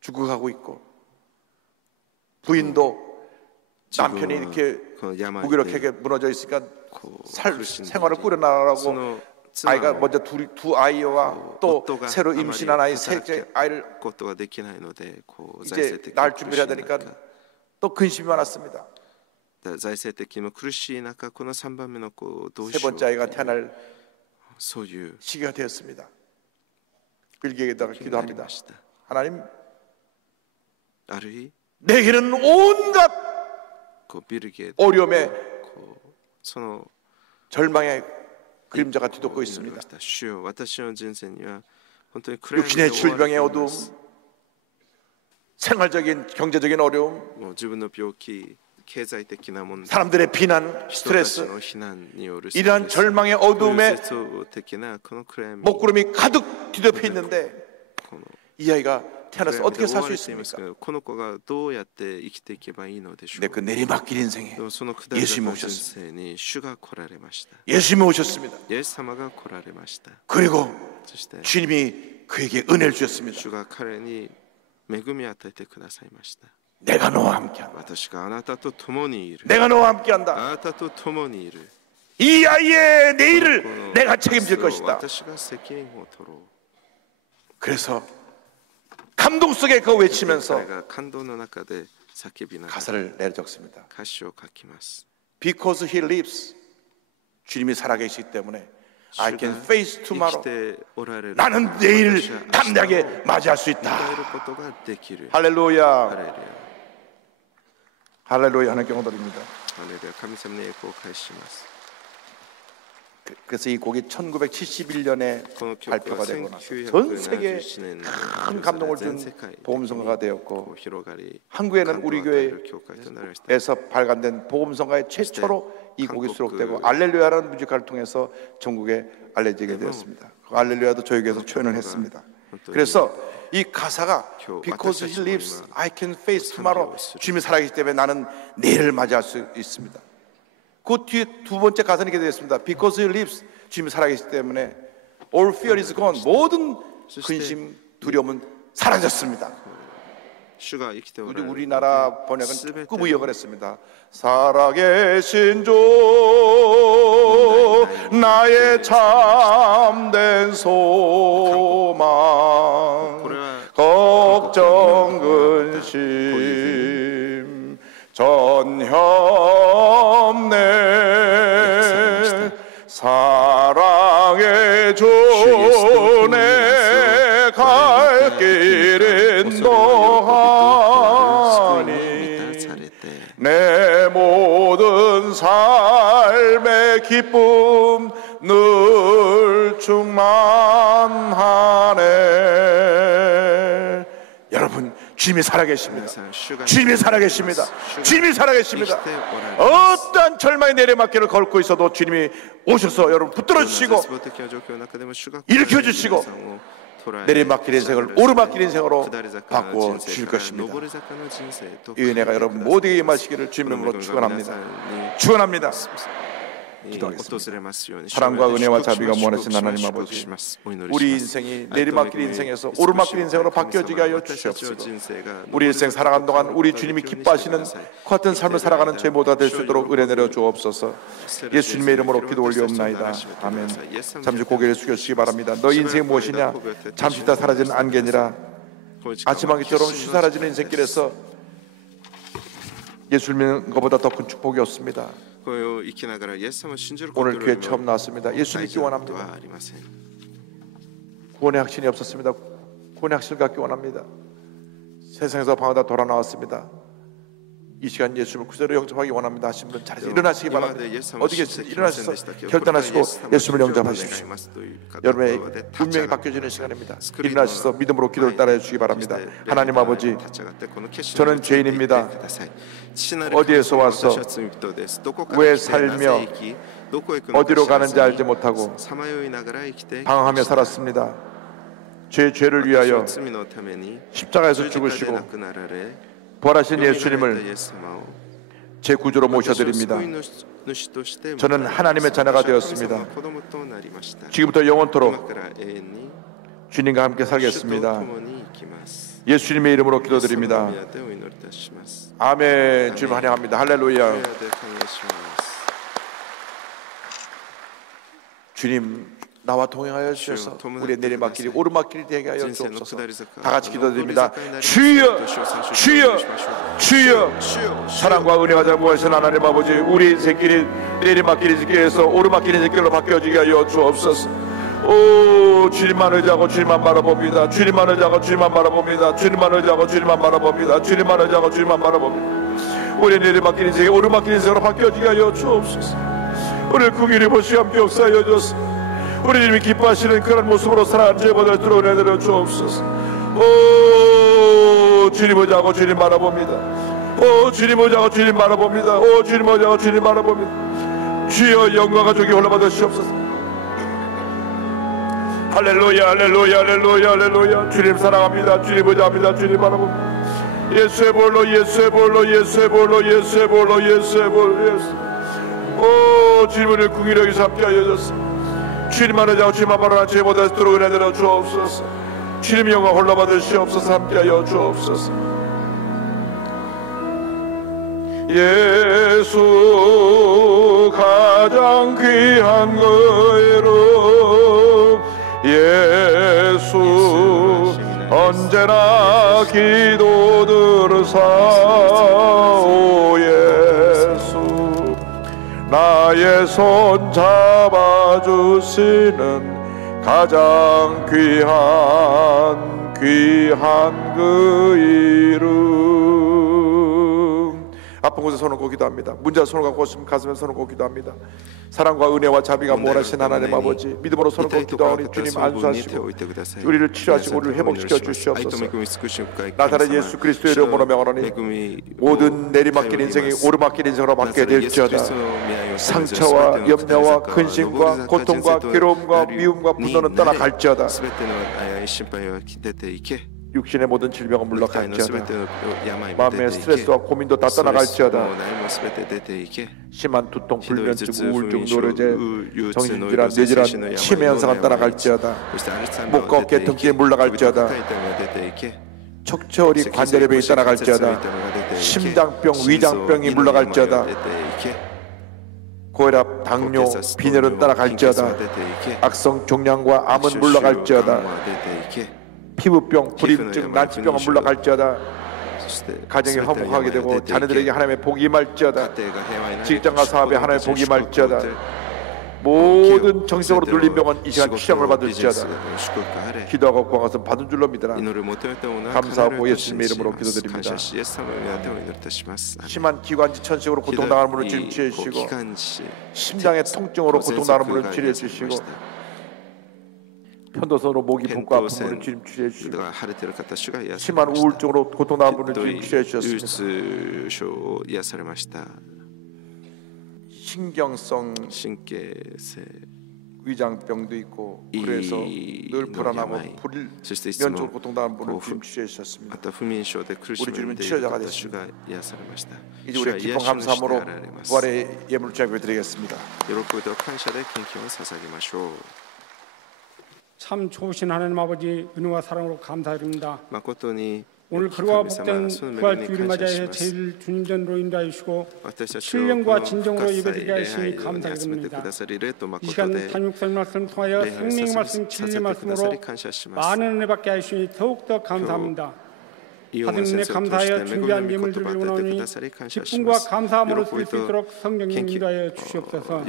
죽어가고 있고 부인도 남편이 이렇게 무기력하게 무너져 있으니까 생활을 꾸려나가라고 아이가 먼저 두 아이와 또 새로 임신한 아이 셋째 아이를 이제 낳을 준비를 해야 되니까 또 근심이 많았습니다. 세 번째 아이가 태어날 시기가 되었습니다. 빌 게이트가 기도합니다. 하나님, 내게는 온갖 어려움에 절망의 그림자가 뒤덮고 있습니다. 육신의 질병의 어두움, 생활적인 경제적인 어려움, 사람들의 비난, 스트레스, 이러한 절망의 어두움에 먹구름이 가득 뒤덮여 있는데 이 아이가 태어나서 어떻게 살 수 있습니까? 근데 그 내리막길 인생에 예수님이 오셨습니다. 예수님이 오셨습니다. 그리고 주님이 그에게 은혜를 주셨습니다. 내가 너와 함께한다. 내가 너와 함께한다. 이 아이의 내일을 내가 책임질 것이다. 그래서 감동 속에 그거 외치면서 가사를 내적습니다. Because he lives, 주님이 살아계시기 때문에 I can face tomorrow. 나는 내일을 담대하게 맞이할 수 있다. 할렐루야. 할렐루야. 하나님께 영광 드립니다. 그래서 이 곡이 1971년에 발표가 되고 나서 전 세계에 큰 감동을 준 복음성가가 되었고, 한국에는 우리 교회에서 발간된 복음성가의 최초로 이 곡이 수록되고 알렐루야라는 뮤지컬을 통해서 전국에 알려지게 되었습니다. 그 알렐루야도 저희 교회에서 초연을 했습니다. 그래서 이 가사가 Because he lives, I can face tomorrow. 주님이 살아계시기 때문에 나는 내일을 맞이할 수 있습니다. 그 뒤에 두 번째 가사는 이렇게 되겠습니다. Because he lives, 주님이 살아계시기 때문에 all fear is gone. 모든 근심, 두려움은 사라졌습니다. 우리나라 번역은 조금 의역을 했습니다. 살아계신 주 나의 참된 소망, 걱정 근심 전혀 없네. 사랑의 주 내 갈 길은 너하니 내 모든 삶의 기쁨 늘 충만하네. 여러분, 주님이 살아계십니다. 주님이 살아계십니다. 주님이 살아계십니다. 어떠한 절망의 내리막길을 걷고 있어도 주님이 오셔서 여러분 붙들어 주시고 일으켜 주시고 내리막길 인생을 오르막길 인생으로 바꾸어 주실 것입니다. 이 은혜가 여러분 모두에게 임하시기를 주님 이름으로 축원합니다. 축원합니다. 기도하겠습니다. 사랑과 은혜와 자비가 무한하신 하나님 아버지, 우리 인생이 내리막길 인생에서 오르막길 인생으로 바뀌어지게 하여 주시옵소서. 우리 인생 살아가는 동안 우리 주님이 기뻐하시는 그 같은 삶을 살아가는 제 모두가 될 수 있도록 은혜 내려 주옵소서. 예수님의 이름으로 기도 올리옵나이다. 아멘. 잠시 고개를 숙여주시기 바랍니다. 너 인생이 무엇이냐? 잠시 있다 사라지는 안개니라. 아침 안개처럼 쉬 사라지는 인생길에서 예수 믿는 것보다 더 큰 축복이 없습니다. 오늘 교회 처음 나왔습니다. 예수 믿기 원합니다. 구원의 확신이 없었습니다. 구원의 확신을 갖기 원합니다. 세상에서 방황하다 돌아 나왔습니다. 이 시간 예수님을 구세로 영접하기 원합니다 하신 분 자리에서 일어나시기 바랍니다. 어디 계세요? 일어나셔서 결단하시고 예수님을 영접하십시오. 여러분의 운명이 바뀌어지는 시간입니다. 일어나셔서 믿음으로 기도를 따라해 주시기 바랍니다. 하나님 아버지, 저는 죄인입니다. 어디에서 와서 왜 살며 어디로 가는지 알지 못하고 방황하며 살았습니다. 제 죄를 위하여 십자가에서 죽으시고 부활하신 예수님을 제 구주로 모셔드립니다. 저는 하나님의 자녀가 되었습니다. 지금부터 영원토록 주님과 함께 살겠습니다. 예수님의 이름으로 기도드립니다. 아멘. 주님 환영합니다. 할렐루야. 주님, 나와 동행하여 주셔서 우리의 내리막길이 오르막길이 되게 하여 주옵소서. 다 같이 기도드립니다. 주여, 주여, 주여. 사랑과 은혜가 자무하신 하나님 아버지, 우리 인생길이 내리막길이 인생길에서 오르막길이 인생길로 바뀌어지게 하여 주옵소서. 오, 주님만 의지하고 주님만 바라봅니다. 주님만 의지하고 주님만 바라봅니다. 주님만 의지하고 주님만 바라봅니다. 주님만 의지하고 주님만 바라봅니다. 우리의 내리막길 인생이 오르막길 인생으로 바뀌어지게 하여 주옵소서. 오늘 궁일이 보시고 함께 역사하여 주옵소서. 우리 주님이 기뻐하시는 그런 모습으로 살아가는 제보들 들어오게 내려 주옵소서. 오, 주님 의지하고 주님 바라봅니다. 오, 주님 의지하고 주님 바라봅니다. 오, 주님 의지하고 주님 바라봅니다. 주여 영광과 존귀 올라받으시옵소서. 할렐루야, 할렐루야, 할렐루야, 할렐루야. 주님 사랑합니다. 주님 의지합니다. 주님 바라봅니다. 예수의 볼로, 예수의 볼로, 예수의 볼로, 예수의 볼로, 예수의 볼로, 예수. 오, 주님을 궁일하게 여기서 함께 하여 주옵소서. 주님만 의지하고 주님만 바라는 죄보다 들어 은혜 내려 주옵소서. 주님 영광 홀로 받으시옵소서. 함께하여 주옵소서. 예수 가장 귀한 거이로 예수 언제나 기도 들으사오. 예수 나의 손 잡아주시는 가장 귀한 그 이름. 아픈 곳에 손을 얹고 기도합니다. 문제와 손을 갖고 있으면 가슴에 손을 얹고 기도합니다. 사랑과 은혜와 자비가 몰아신 하나님 아버지, 믿음으로 손을 얹고 기도하오니 주님 안수하시고 우리를 치료하시고 우리를 회복시켜 주시옵소서. 나사렛 예수 그리스도의 이름으로 명하노니 모든 내리막길 인생이 오르막길 인생으로 바뀌게 될지어다. 상처와 염려와 근심과 고통과 괴로움과 미움과 분노는 떠나갈지어다. 육신의 모든 질병은 물러갈지어다. 마음의 스트레스와 고민도 다 떠나갈지어다. 심한 두통, 불면증, 우울증, 노려제, 정신질환, 뇌질환, 치매 현상은 떠나갈지어다. 목과 어깨, 등뒤에 물러갈지어다. 척추리 관절의 병이 떠나갈지어다. 심장병, 위장병이 물러갈지어다. 고혈압, 당뇨, 빈혈은 떠나갈지어다. 악성 종양과 암은 물러갈지어다. 피부병, 불임증, 난치병은 물러갈지어다. 가정이 화목하게 되고 자녀들에게 하나님의 복이 임할지어다. 직장과 사업에 하나님의 복이 임할지어다. 모든 정신적으로 눌린 병은 이 시간 치료를 받을지어다. 기도하고 구한 것은 받은 줄로 믿으라. 감사하고 예수님의 이름으로 기도드립니다. 심한 기관지 천식으로 고통당하는 분을 주님 치유해 주시고, 심장의 통증으로 고통당하는 분을 치료해 주시고, 편도선으로 목이 붓고 아픈 분을 주님 치료해 주시고, 심한 우울증으로 고통당하는 분을 주님 치료해 주셨습니다. 신경성 위장병도 있고 그래서 늘 불안하고 불면증으로 고통당하는 분을 주님 치료해 주셨습니다. 우리 주님은 치료자가 됐습니다. 이제 우리 기쁨 감사함으로 부활의 예물을 주님께 드리겠습니다. 참 좋으신 하나님 아버지, 은혜와 사랑으로 감사드립니다. 오늘 그와 복된 부활주일을 맞이해 제일 주님 전으로 인도하시고 신령과 진정으로 예배드리게 하시니 감사드립니다. 이 시간 단육성 말씀 통하여 생명의 말씀, 진리의 말씀으로 많은 은혜 받게 하시니 더욱더 감사합니다. 받은 은혜 감사하여 준비한 예물들을 원하오니 기쁨과 감사함으로 드릴 수 있도록 성령님 인도하여 주시옵소서.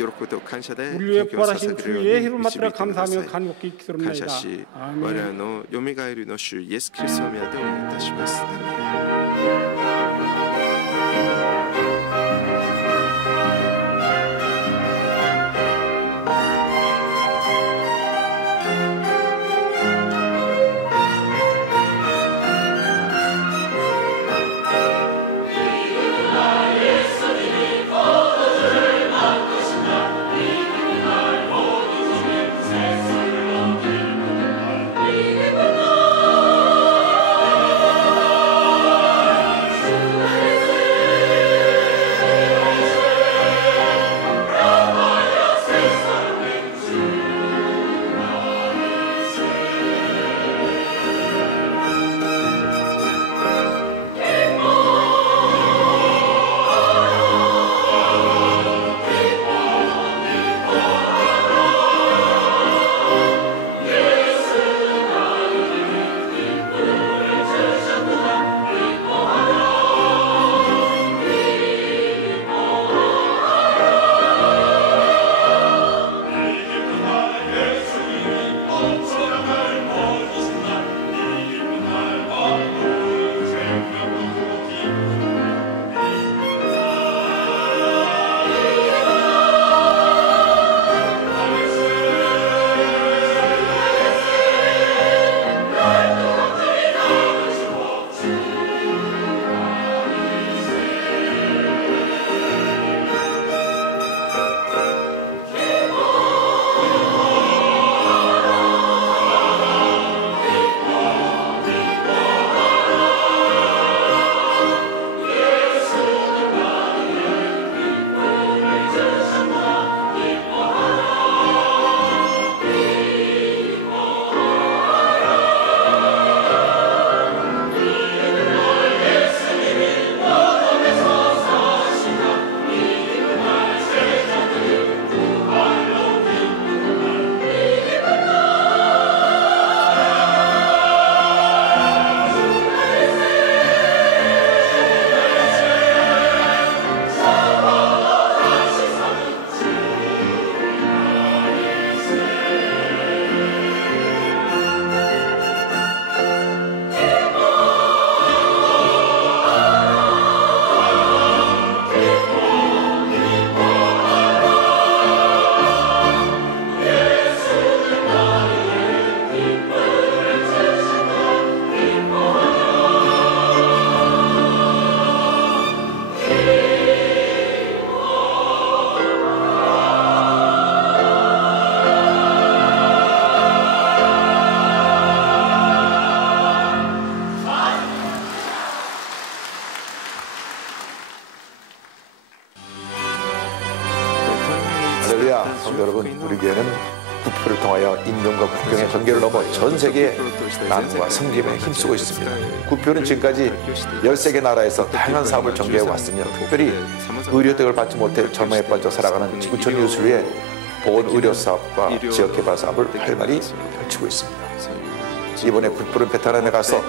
우리 위해 부활하신 주의 예희를 맡들어 감사하며 간곡히 기도합니다. 아멘. 할렐루야. 성도 여러분, 우리 교회는 부표를 통하여 인종과 국경의 경계를 넘어 전 세계의 나눔과 섬김에 힘쓰고 있습니다. 구표는 지금까지 13개 나라에서 다양한 사업을 전개해 왔으며 특별히 의료 혜택을 받지 못해 절망에 빠져 살아가는 지구촌 이웃을 위해 보건 의료 사업과 지역 개발 사업을 활발히 펼치고 있습니다. 이번에 구표는 베트남에 가서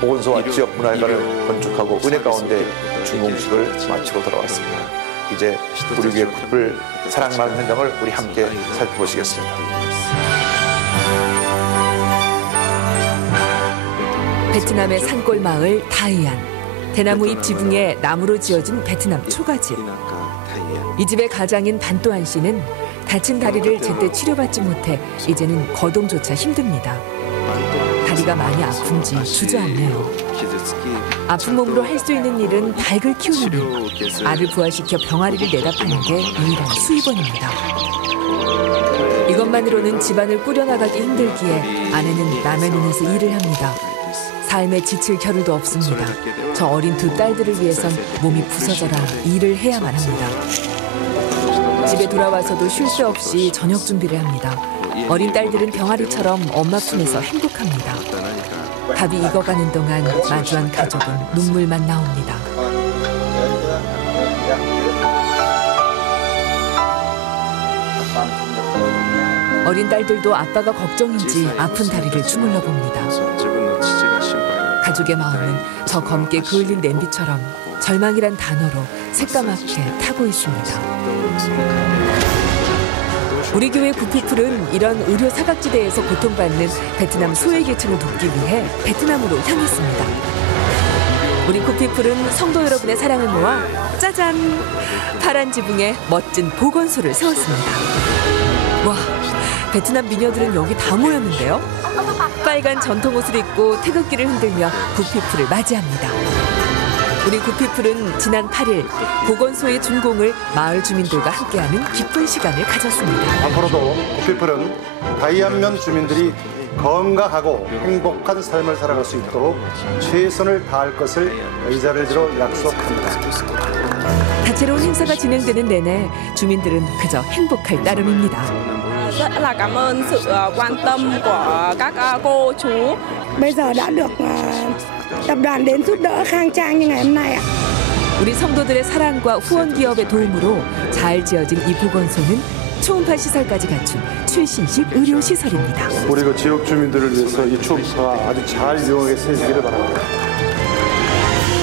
보건소와 지역 문화회관을 건축하고 은혜 가운데 준공식을 마치고 돌아왔습니다. 이제 우리 교회 구표를 사랑하는 현장을 우리 함께 살펴보시겠습니다. 베트남의 산골 마을 다이안. 대나무 잎 지붕에 나무로 지어진 베트남 초가집. 이 집의 가장인 반또한 씨는 다친 다리를 제때 치료받지 못해 이제는 거동조차 힘듭니다. 다리가 많이 아픈지 주저앉네요. 아픈 몸으로 할 수 있는 일은 닭을 키우는 일, 알을 부화시켜 병아리를 내다 파는 게 유일한 수입원입니다. 이것만으로는 집안을 꾸려나가기 힘들기에 아내는 남의 눈에서 일을 합니다. 삶에 지칠 겨를도 없습니다. 저 어린 두 딸들을 위해선 몸이 부서져라 일을 해야만 합니다. 집에 돌아와서도 쉴 새 없이 저녁 준비를 합니다. 어린 딸들은 병아리처럼 엄마 품에서 행복합니다. 밥이 익어가는 동안 마주한 가족은 눈물만 나옵니다. 어린 딸들도 아빠가 걱정인지 아픈 다리를 주물러 봅니다. 가족의 마음은 저 검게 그을린 냄비처럼 절망이란 단어로 새까맣게 타고 있습니다. 우리 교회 구피풀은 이런 의료 사각지대에서 고통받는 베트남 소외계층을 돕기 위해 베트남으로 향했습니다. 우리 구피풀은 성도 여러분의 사랑을 모아 짜잔! 파란 지붕에 멋진 보건소를 세웠습니다. 와, 베트남 미녀들은 여기 다 모였는데요. 빨간 전통 옷을 입고 태극기를 흔들며 구피풀을 맞이합니다. 우리 구피풀은 지난 8일 보건소의 준공을 마을 주민들과 함께하는 기쁜 시간을 가졌습니다. 앞으로도 구피풀은 다이안면 주민들이 건강하고 행복한 삶을 살아갈 수 있도록 최선을 다할 것을 의자를 들어 약속합니다. 다채로운 행사가 진행되는 내내 주민들은 그저 행복할 따름입니다. rất là cảm ơn sự quan tâm của các cô chú. Bây giờ đã được tập đoàn đến giúp đỡ khang trang như ngày hôm nay ạ. 우리 성도들의 사랑과 후원 기업의 도움으로 잘 지어진 이 보건소는 초음파 시설까지 갖춘 최신식 의료 시설입니다. 우리 그 지역 주민들을 위해서 이 초음파가 아주 잘 이용하게 쓰이기를 바랍니다.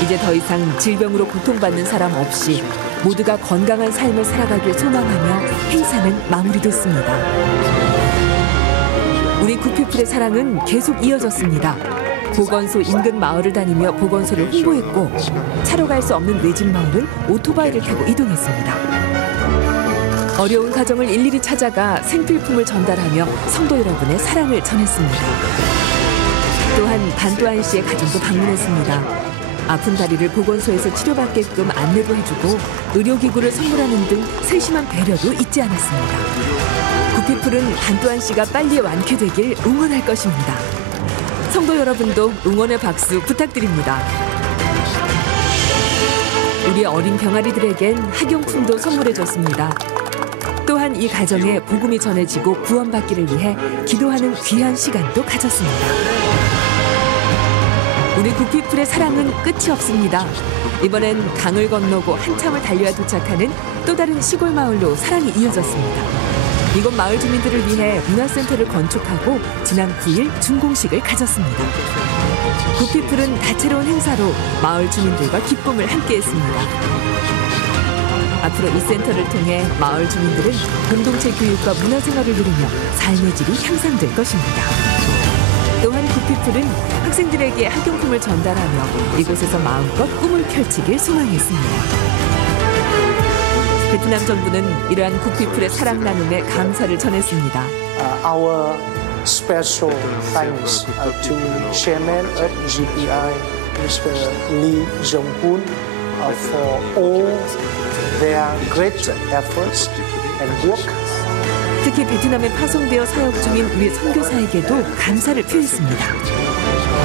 이제 더 이상 질병으로 고통받는 사람 없이 모두가 건강한 삶을 살아가길 소망하며 행사는 마무리됐습니다. 우리 구피풀의 사랑은 계속 이어졌습니다. 보건소 인근 마을을 다니며 보건소를 홍보했고 차로 갈 수 없는 외진 마을은 오토바이를 타고 이동했습니다. 어려운 가정을 일일이 찾아가 생필품을 전달하며 성도 여러분의 사랑을 전했습니다. 또한 반또한 씨의 가정도 방문했습니다. 아픈 다리를 보건소에서 치료받게끔 안내도 해주고 의료기구를 선물하는 등 세심한 배려도 잊지 않았습니다. 구피풀은 반또한 씨가 빨리 완쾌되길 응원할 것입니다. 성도 여러분도 응원의 박수 부탁드립니다. 우리 어린 병아리들에겐 학용품도 선물해줬습니다. 또한 이 가정에 복음이 전해지고 구원받기를 위해 기도하는 귀한 시간도 가졌습니다. 우리 구피풀의 사랑은 끝이 없습니다. 이번엔 강을 건너고 한참을 달려야 도착하는 또 다른 시골 마을로 사랑이 이어졌습니다. 이곳 마을 주민들을 위해 문화센터를 건축하고 지난 9일 준공식을 가졌습니다. 구피풀은 다채로운 행사로 마을 주민들과 기쁨을 함께했습니다. 앞으로 이 센터를 통해 마을 주민들은 공동체 교육과 문화생활을 누리며 삶의 질이 향상될 것입니다. 또한 구피풀은 학생들에게 학용품을 전달하며 이곳에서 마음껏 꿈을 펼치길 소망했습니다. 베트남 정부는 이러한 구피풀의 사랑 나눔에 감사를 전했습니다. Our special thanks to Chairman at GPI, Mr. Lee Jong-hoon, for all their great efforts and work. 특히 베트남에 파송되어 사역 중인 우리 선교사에게도 감사를 표했습니다.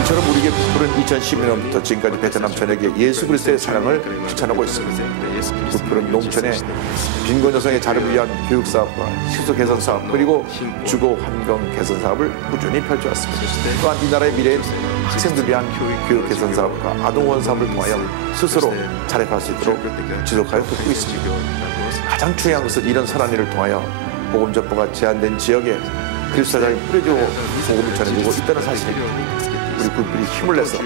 이처럼 우리에게 부풀은 2012년부터 지금까지 베트남 전역에 예수 그리스도의 사랑을 추천하고 있습니다. 부풀은 농촌의 빈곤 여성의 자립을 위한 교육 사업과 식소 개선 사업 그리고 주거 환경 개선 사업을 꾸준히 펼쳐왔습니다. 또한 이 나라의 미래인 학생들 위한 교육 개선 사업과 아동원 사업을 통하여 스스로 자립할 수 있도록 지속하여 돕고 있습니다. 가장 중요한 것은 이런 선한 일을 통하여 복음 전파가 제한된 지역에 그리스도 사랑이 뿌려지고 복음을 전해지고 있다는 사실입니다. 우리 굿불이 힘을 내서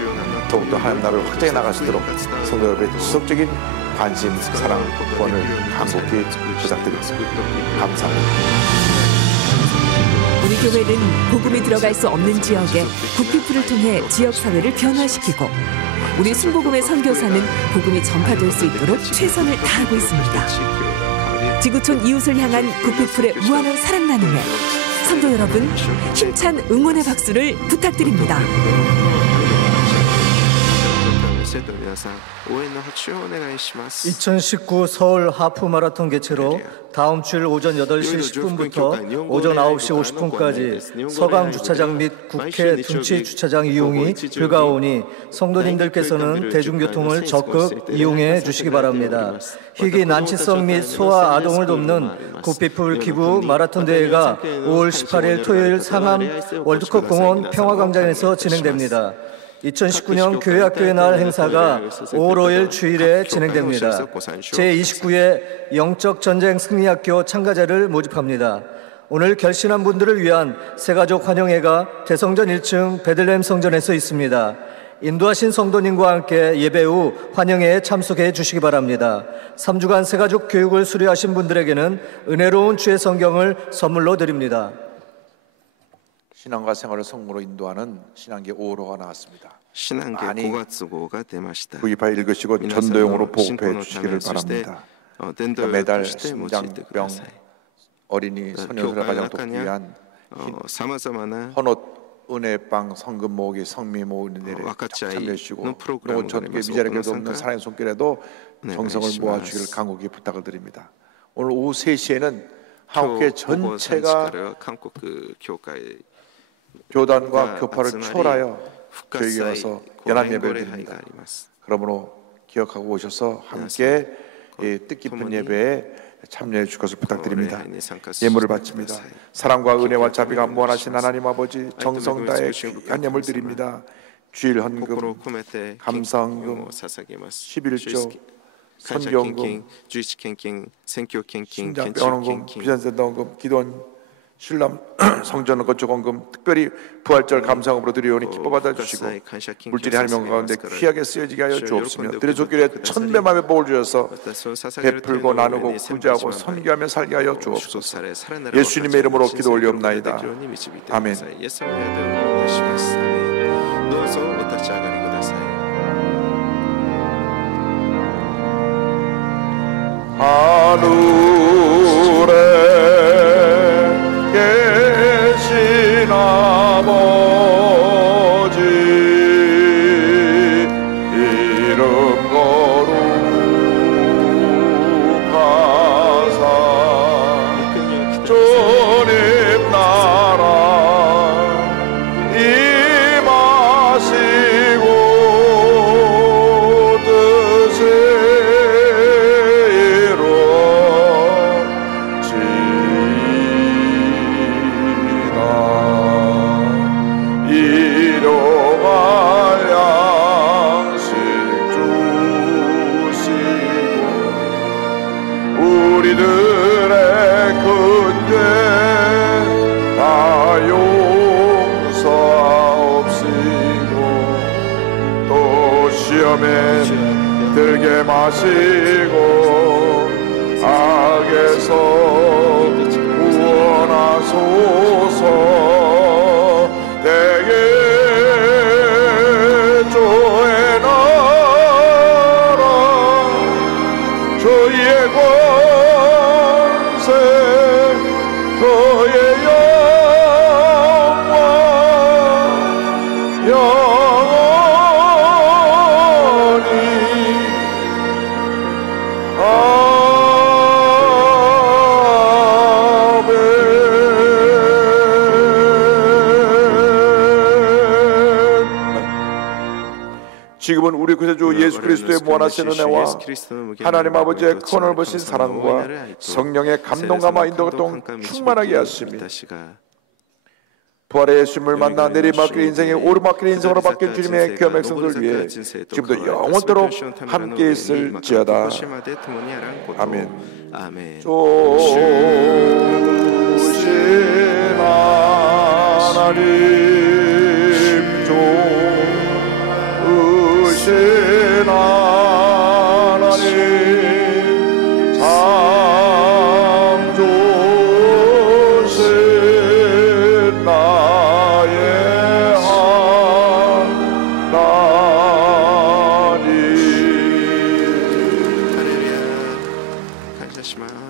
더욱더 하나님 나라를 확장해 나갈 수 있도록 성도 여러분의 지속적인 관심, 사랑, 후원을 간곡히 부탁드립니다. 감사합니다. 우리 교회는 복음이 들어갈 수 없는 지역에 굿피플을 통해 지역사회를 변화시키고 우리 순복음의 선교사는 복음이 전파될 수 있도록 최선을 다하고 있습니다. 지구촌 이웃을 향한 굿피플의 무한한 사랑 나눔에 성도 여러분 힘찬 응원의 박수를 부탁드립니다. 2019 서울 하프 마라톤 개최로 다음 주일 오전 8시 10분부터 오전 9시 50분까지 서강 주차장 및 국회 등치 주차장 이용이 불가오니 성도님들께서는 대중교통을 적극 이용해 주시기 바랍니다. 희귀 난치성 및 소아 아동을 돕는 굿피플 기부 마라톤 대회가 5월 18일 토요일 상암 월드컵 공원 평화광장에서 진행됩니다. 2019년 교회학교의 날 행사가 5월 5일 주일에 진행됩니다. 제29회 영적전쟁 승리학교 참가자를 모집합니다. 오늘 결신한 분들을 위한 새가족 환영회가 대성전 1층 베들레헴 성전에서 있습니다. 인도하신 성도님과 함께 예배 후 환영회에 참석해 주시기 바랍니다. 3주간 새가족 교육을 수료하신 분들에게는 은혜로운 주의 성경을 선물로 드립니다. 신앙과 생활을 성공으로 인도하는 신앙계 5호가 나왔습니다. 신앙계 5月号が出ました。 구입하 읽으시고 전도용으로 보급해 주시기를 바랍니다. 매달 심장병 어린이 소년설 가정 돕기 위한 헌옷 은혜빵 성금 모으기 성미 모으는 일에 참여해 주시고 그리고 전국의 미자리교회 돕는 사랑의 손길에도 정성을 모아주기를 간곡히 부탁을 드립니다. 오늘 오후 3시에는 한국교회 전체가 교단과 교파를 초월하여 교육에 와서 연합예배를 드립니다. 그러므로 기억하고 오셔서 함께 뜻깊은 예배에 참여해 줄 것을 부탁드립니다. 예물을 바칩니다. 사랑과 은혜와 자비가 무한하신 하나님 아버지 정성 다해 귀한 예물 드립니다. 주일 헌금, 감사헌금, 11조, 선교헌금, 신장병원헌금, 비전센터헌금, 기도원 신람 성전 건축헌금 특별히 부활절 감사헌금으로 드리오니 기뻐 받아주시고 물질이 하나님 가운데 귀하게 쓰여지게 하여 주옵시며 드려줬기에 천배만의 복을 주셔서 베풀고 나누고 구제하고 선교하며 살게 하여 주옵소서. 예수님의 이름으로 기도 올리옵나이다. 아멘. 하늘에 아버지 이름 거룩하사 주님 나라 임하시고 뜻이 들게 마시고 악에서 구원하소서. 내게 주의 나라 주의 권세 주의 영광 지금은 우리 구세주 예수 그리스도의 무한하신 은혜와 하나님 아버지의 큰 넓으신 사랑과 성령의 감동감화 인도가 또 충만하게 하십니다. 부활의 예수님을 만나 내리막길 인생의 오르막길 인생으로 바뀐 주님의 귀한 백성들 위해 지금도 영원토록 함께 있을지어다. 아멘. 조신 하나님 좋으신 하나님 참 좋으신 나의 하나님. 할렐루야. 감사합니다.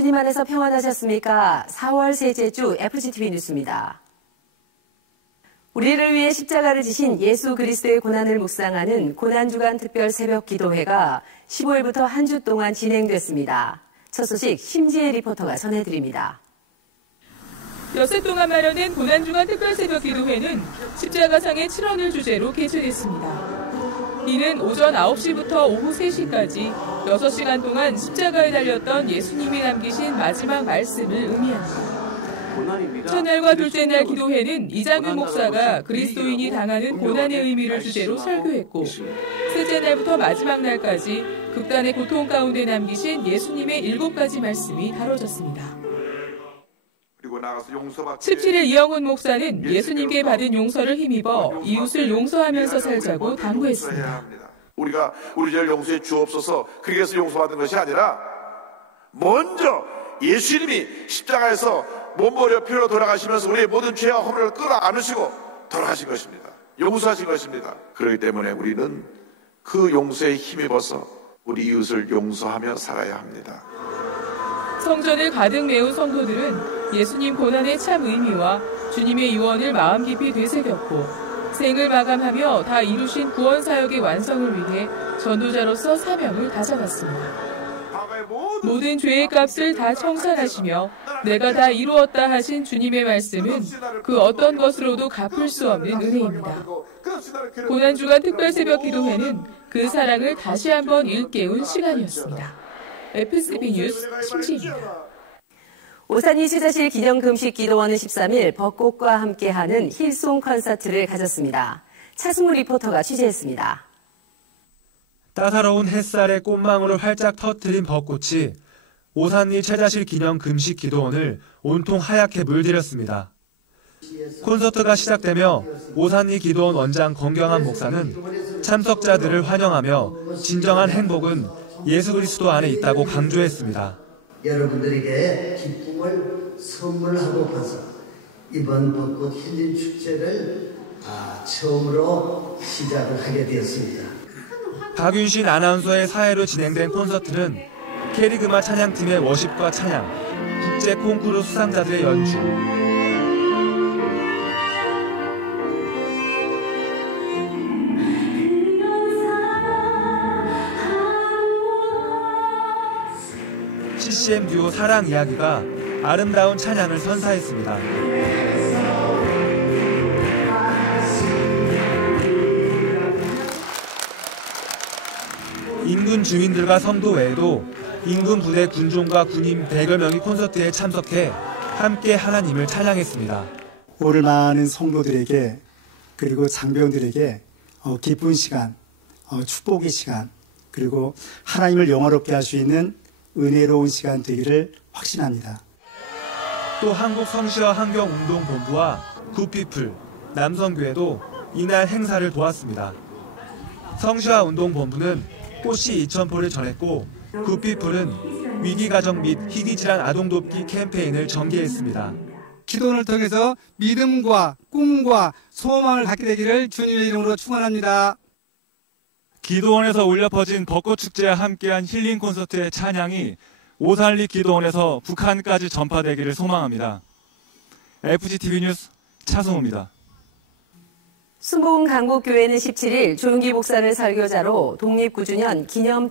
주님 안에서 평안하셨습니까? 4월 셋째 주 FGTV 뉴스입니다. 우리를 위해 십자가를 지신 예수 그리스도의 고난을 묵상하는 고난주간 특별 새벽 기도회가 15일부터 한 주 동안 진행됐습니다. 첫 소식 심지혜 리포터가 전해드립니다. 엿새 동안 마련된 고난주간 특별 새벽 기도회는 십자가상의 7원을 주제로 개최됐습니다. 이는 오전 9시부터 오후 3시까지 6시간 동안 십자가에 달렸던 예수님이 남기신 마지막 말씀을 의미합니다. 첫날과 둘째 날 기도회는 이장윤 목사가 그리스도인이 당하는 고난의 의미를 주제로 설교했고, 셋째 날부터 마지막 날까지 극단의 고통 가운데 남기신 예수님의 7가지 말씀이 다뤄졌습니다. 17일 이영훈 목사는 예수님께 받은 용서를 힘입어 이웃을 용서하면서 살자고 당부했습니다. 우리가 우리 죄를 용서해 주옵소서, 그래서 용서받은 것이 아니라 먼저 예수님이 십자가에서 몸버려 피로 돌아가시면서 우리의 모든 죄와 허물을 끌어안으시고 돌아가신 것입니다. 용서하신 것입니다. 그렇기 때문에 우리는 그 용서에 힘입어서 우리 이웃을 용서하며 살아야 합니다. 성전을 가득 메운 성도들은 예수님 고난의 참 의미와 주님의 유언을 마음 깊이 되새겼고, 생을 마감하며 다 이루신 구원 사역의 완성을 위해 전도자로서 사명을 다잡았습니다. 모든 죄의 값을 다 청산하시며 내가 다 이루었다 하신 주님의 말씀은 그 어떤 것으로도 갚을 수 없는 은혜입니다. 고난주간 특별 새벽 기도회는 그 사랑을 다시 한번 일깨운 시간이었습니다. FGTV 뉴스 심지입니다. 오산리 최자실 기념금식기도원은 13일 벚꽃과 함께하는 힐송 콘서트를 가졌습니다. 차승우 리포터가 취재했습니다. 따사로운 햇살에 꽃망울을 활짝 터뜨린 벚꽃이 오산리 최자실 기념금식기도원을 온통 하얗게 물들였습니다. 콘서트가 시작되며 오산리 기도원 원장 권경환 목사는 참석자들을 환영하며 진정한 행복은 예수 그리스도 안에 있다고 강조했습니다. 여러분들에게 기쁨을 선물하고파서 이번 벚꽃 힐링 축제를 처음으로 시작을 하게 되었습니다. 박윤신 아나운서의 사회로 진행된 콘서트는 캐리그마 찬양팀의 워십과 찬양, 국제 콩쿠르 수상자들의 연주, CCM 듀오 사랑 이야기가 아름다운 찬양을 선사했습니다. 인근 주민들과 성도 외에도 인근 부대 군종과 군인 100여 명이 콘서트에 참석해 함께 하나님을 찬양했습니다. 오늘 많은 성도들에게 그리고 장병들에게 기쁜 시간, 축복의 시간, 그리고 하나님을 영화롭게 할 수 있는 은혜로운 시간 되기를 확신합니다. 또 한국성시와 환경운동본부와 굿피플, 남성교회도 이날 행사를 도왔습니다. 성시와 운동본부는 꽃씨 2,000포를 전했고, 굿피플은 위기가정 및 희귀질환 아동돕기 캠페인을 전개했습니다. 기도원을 통해서 믿음과 꿈과 소망을 갖게 되기를 주님의 이름으로 축원합니다. 기도원에서 울려 퍼진 벚꽃축제와 함께한 힐링 콘서트의 찬양이 오산리 기도원에서 북한까지 전파되기를 소망합니다. FGTV 뉴스 차승우입니다. 순복음 강북교회는 17일 조윤기 목사를 설교자로 독립 9주년 기념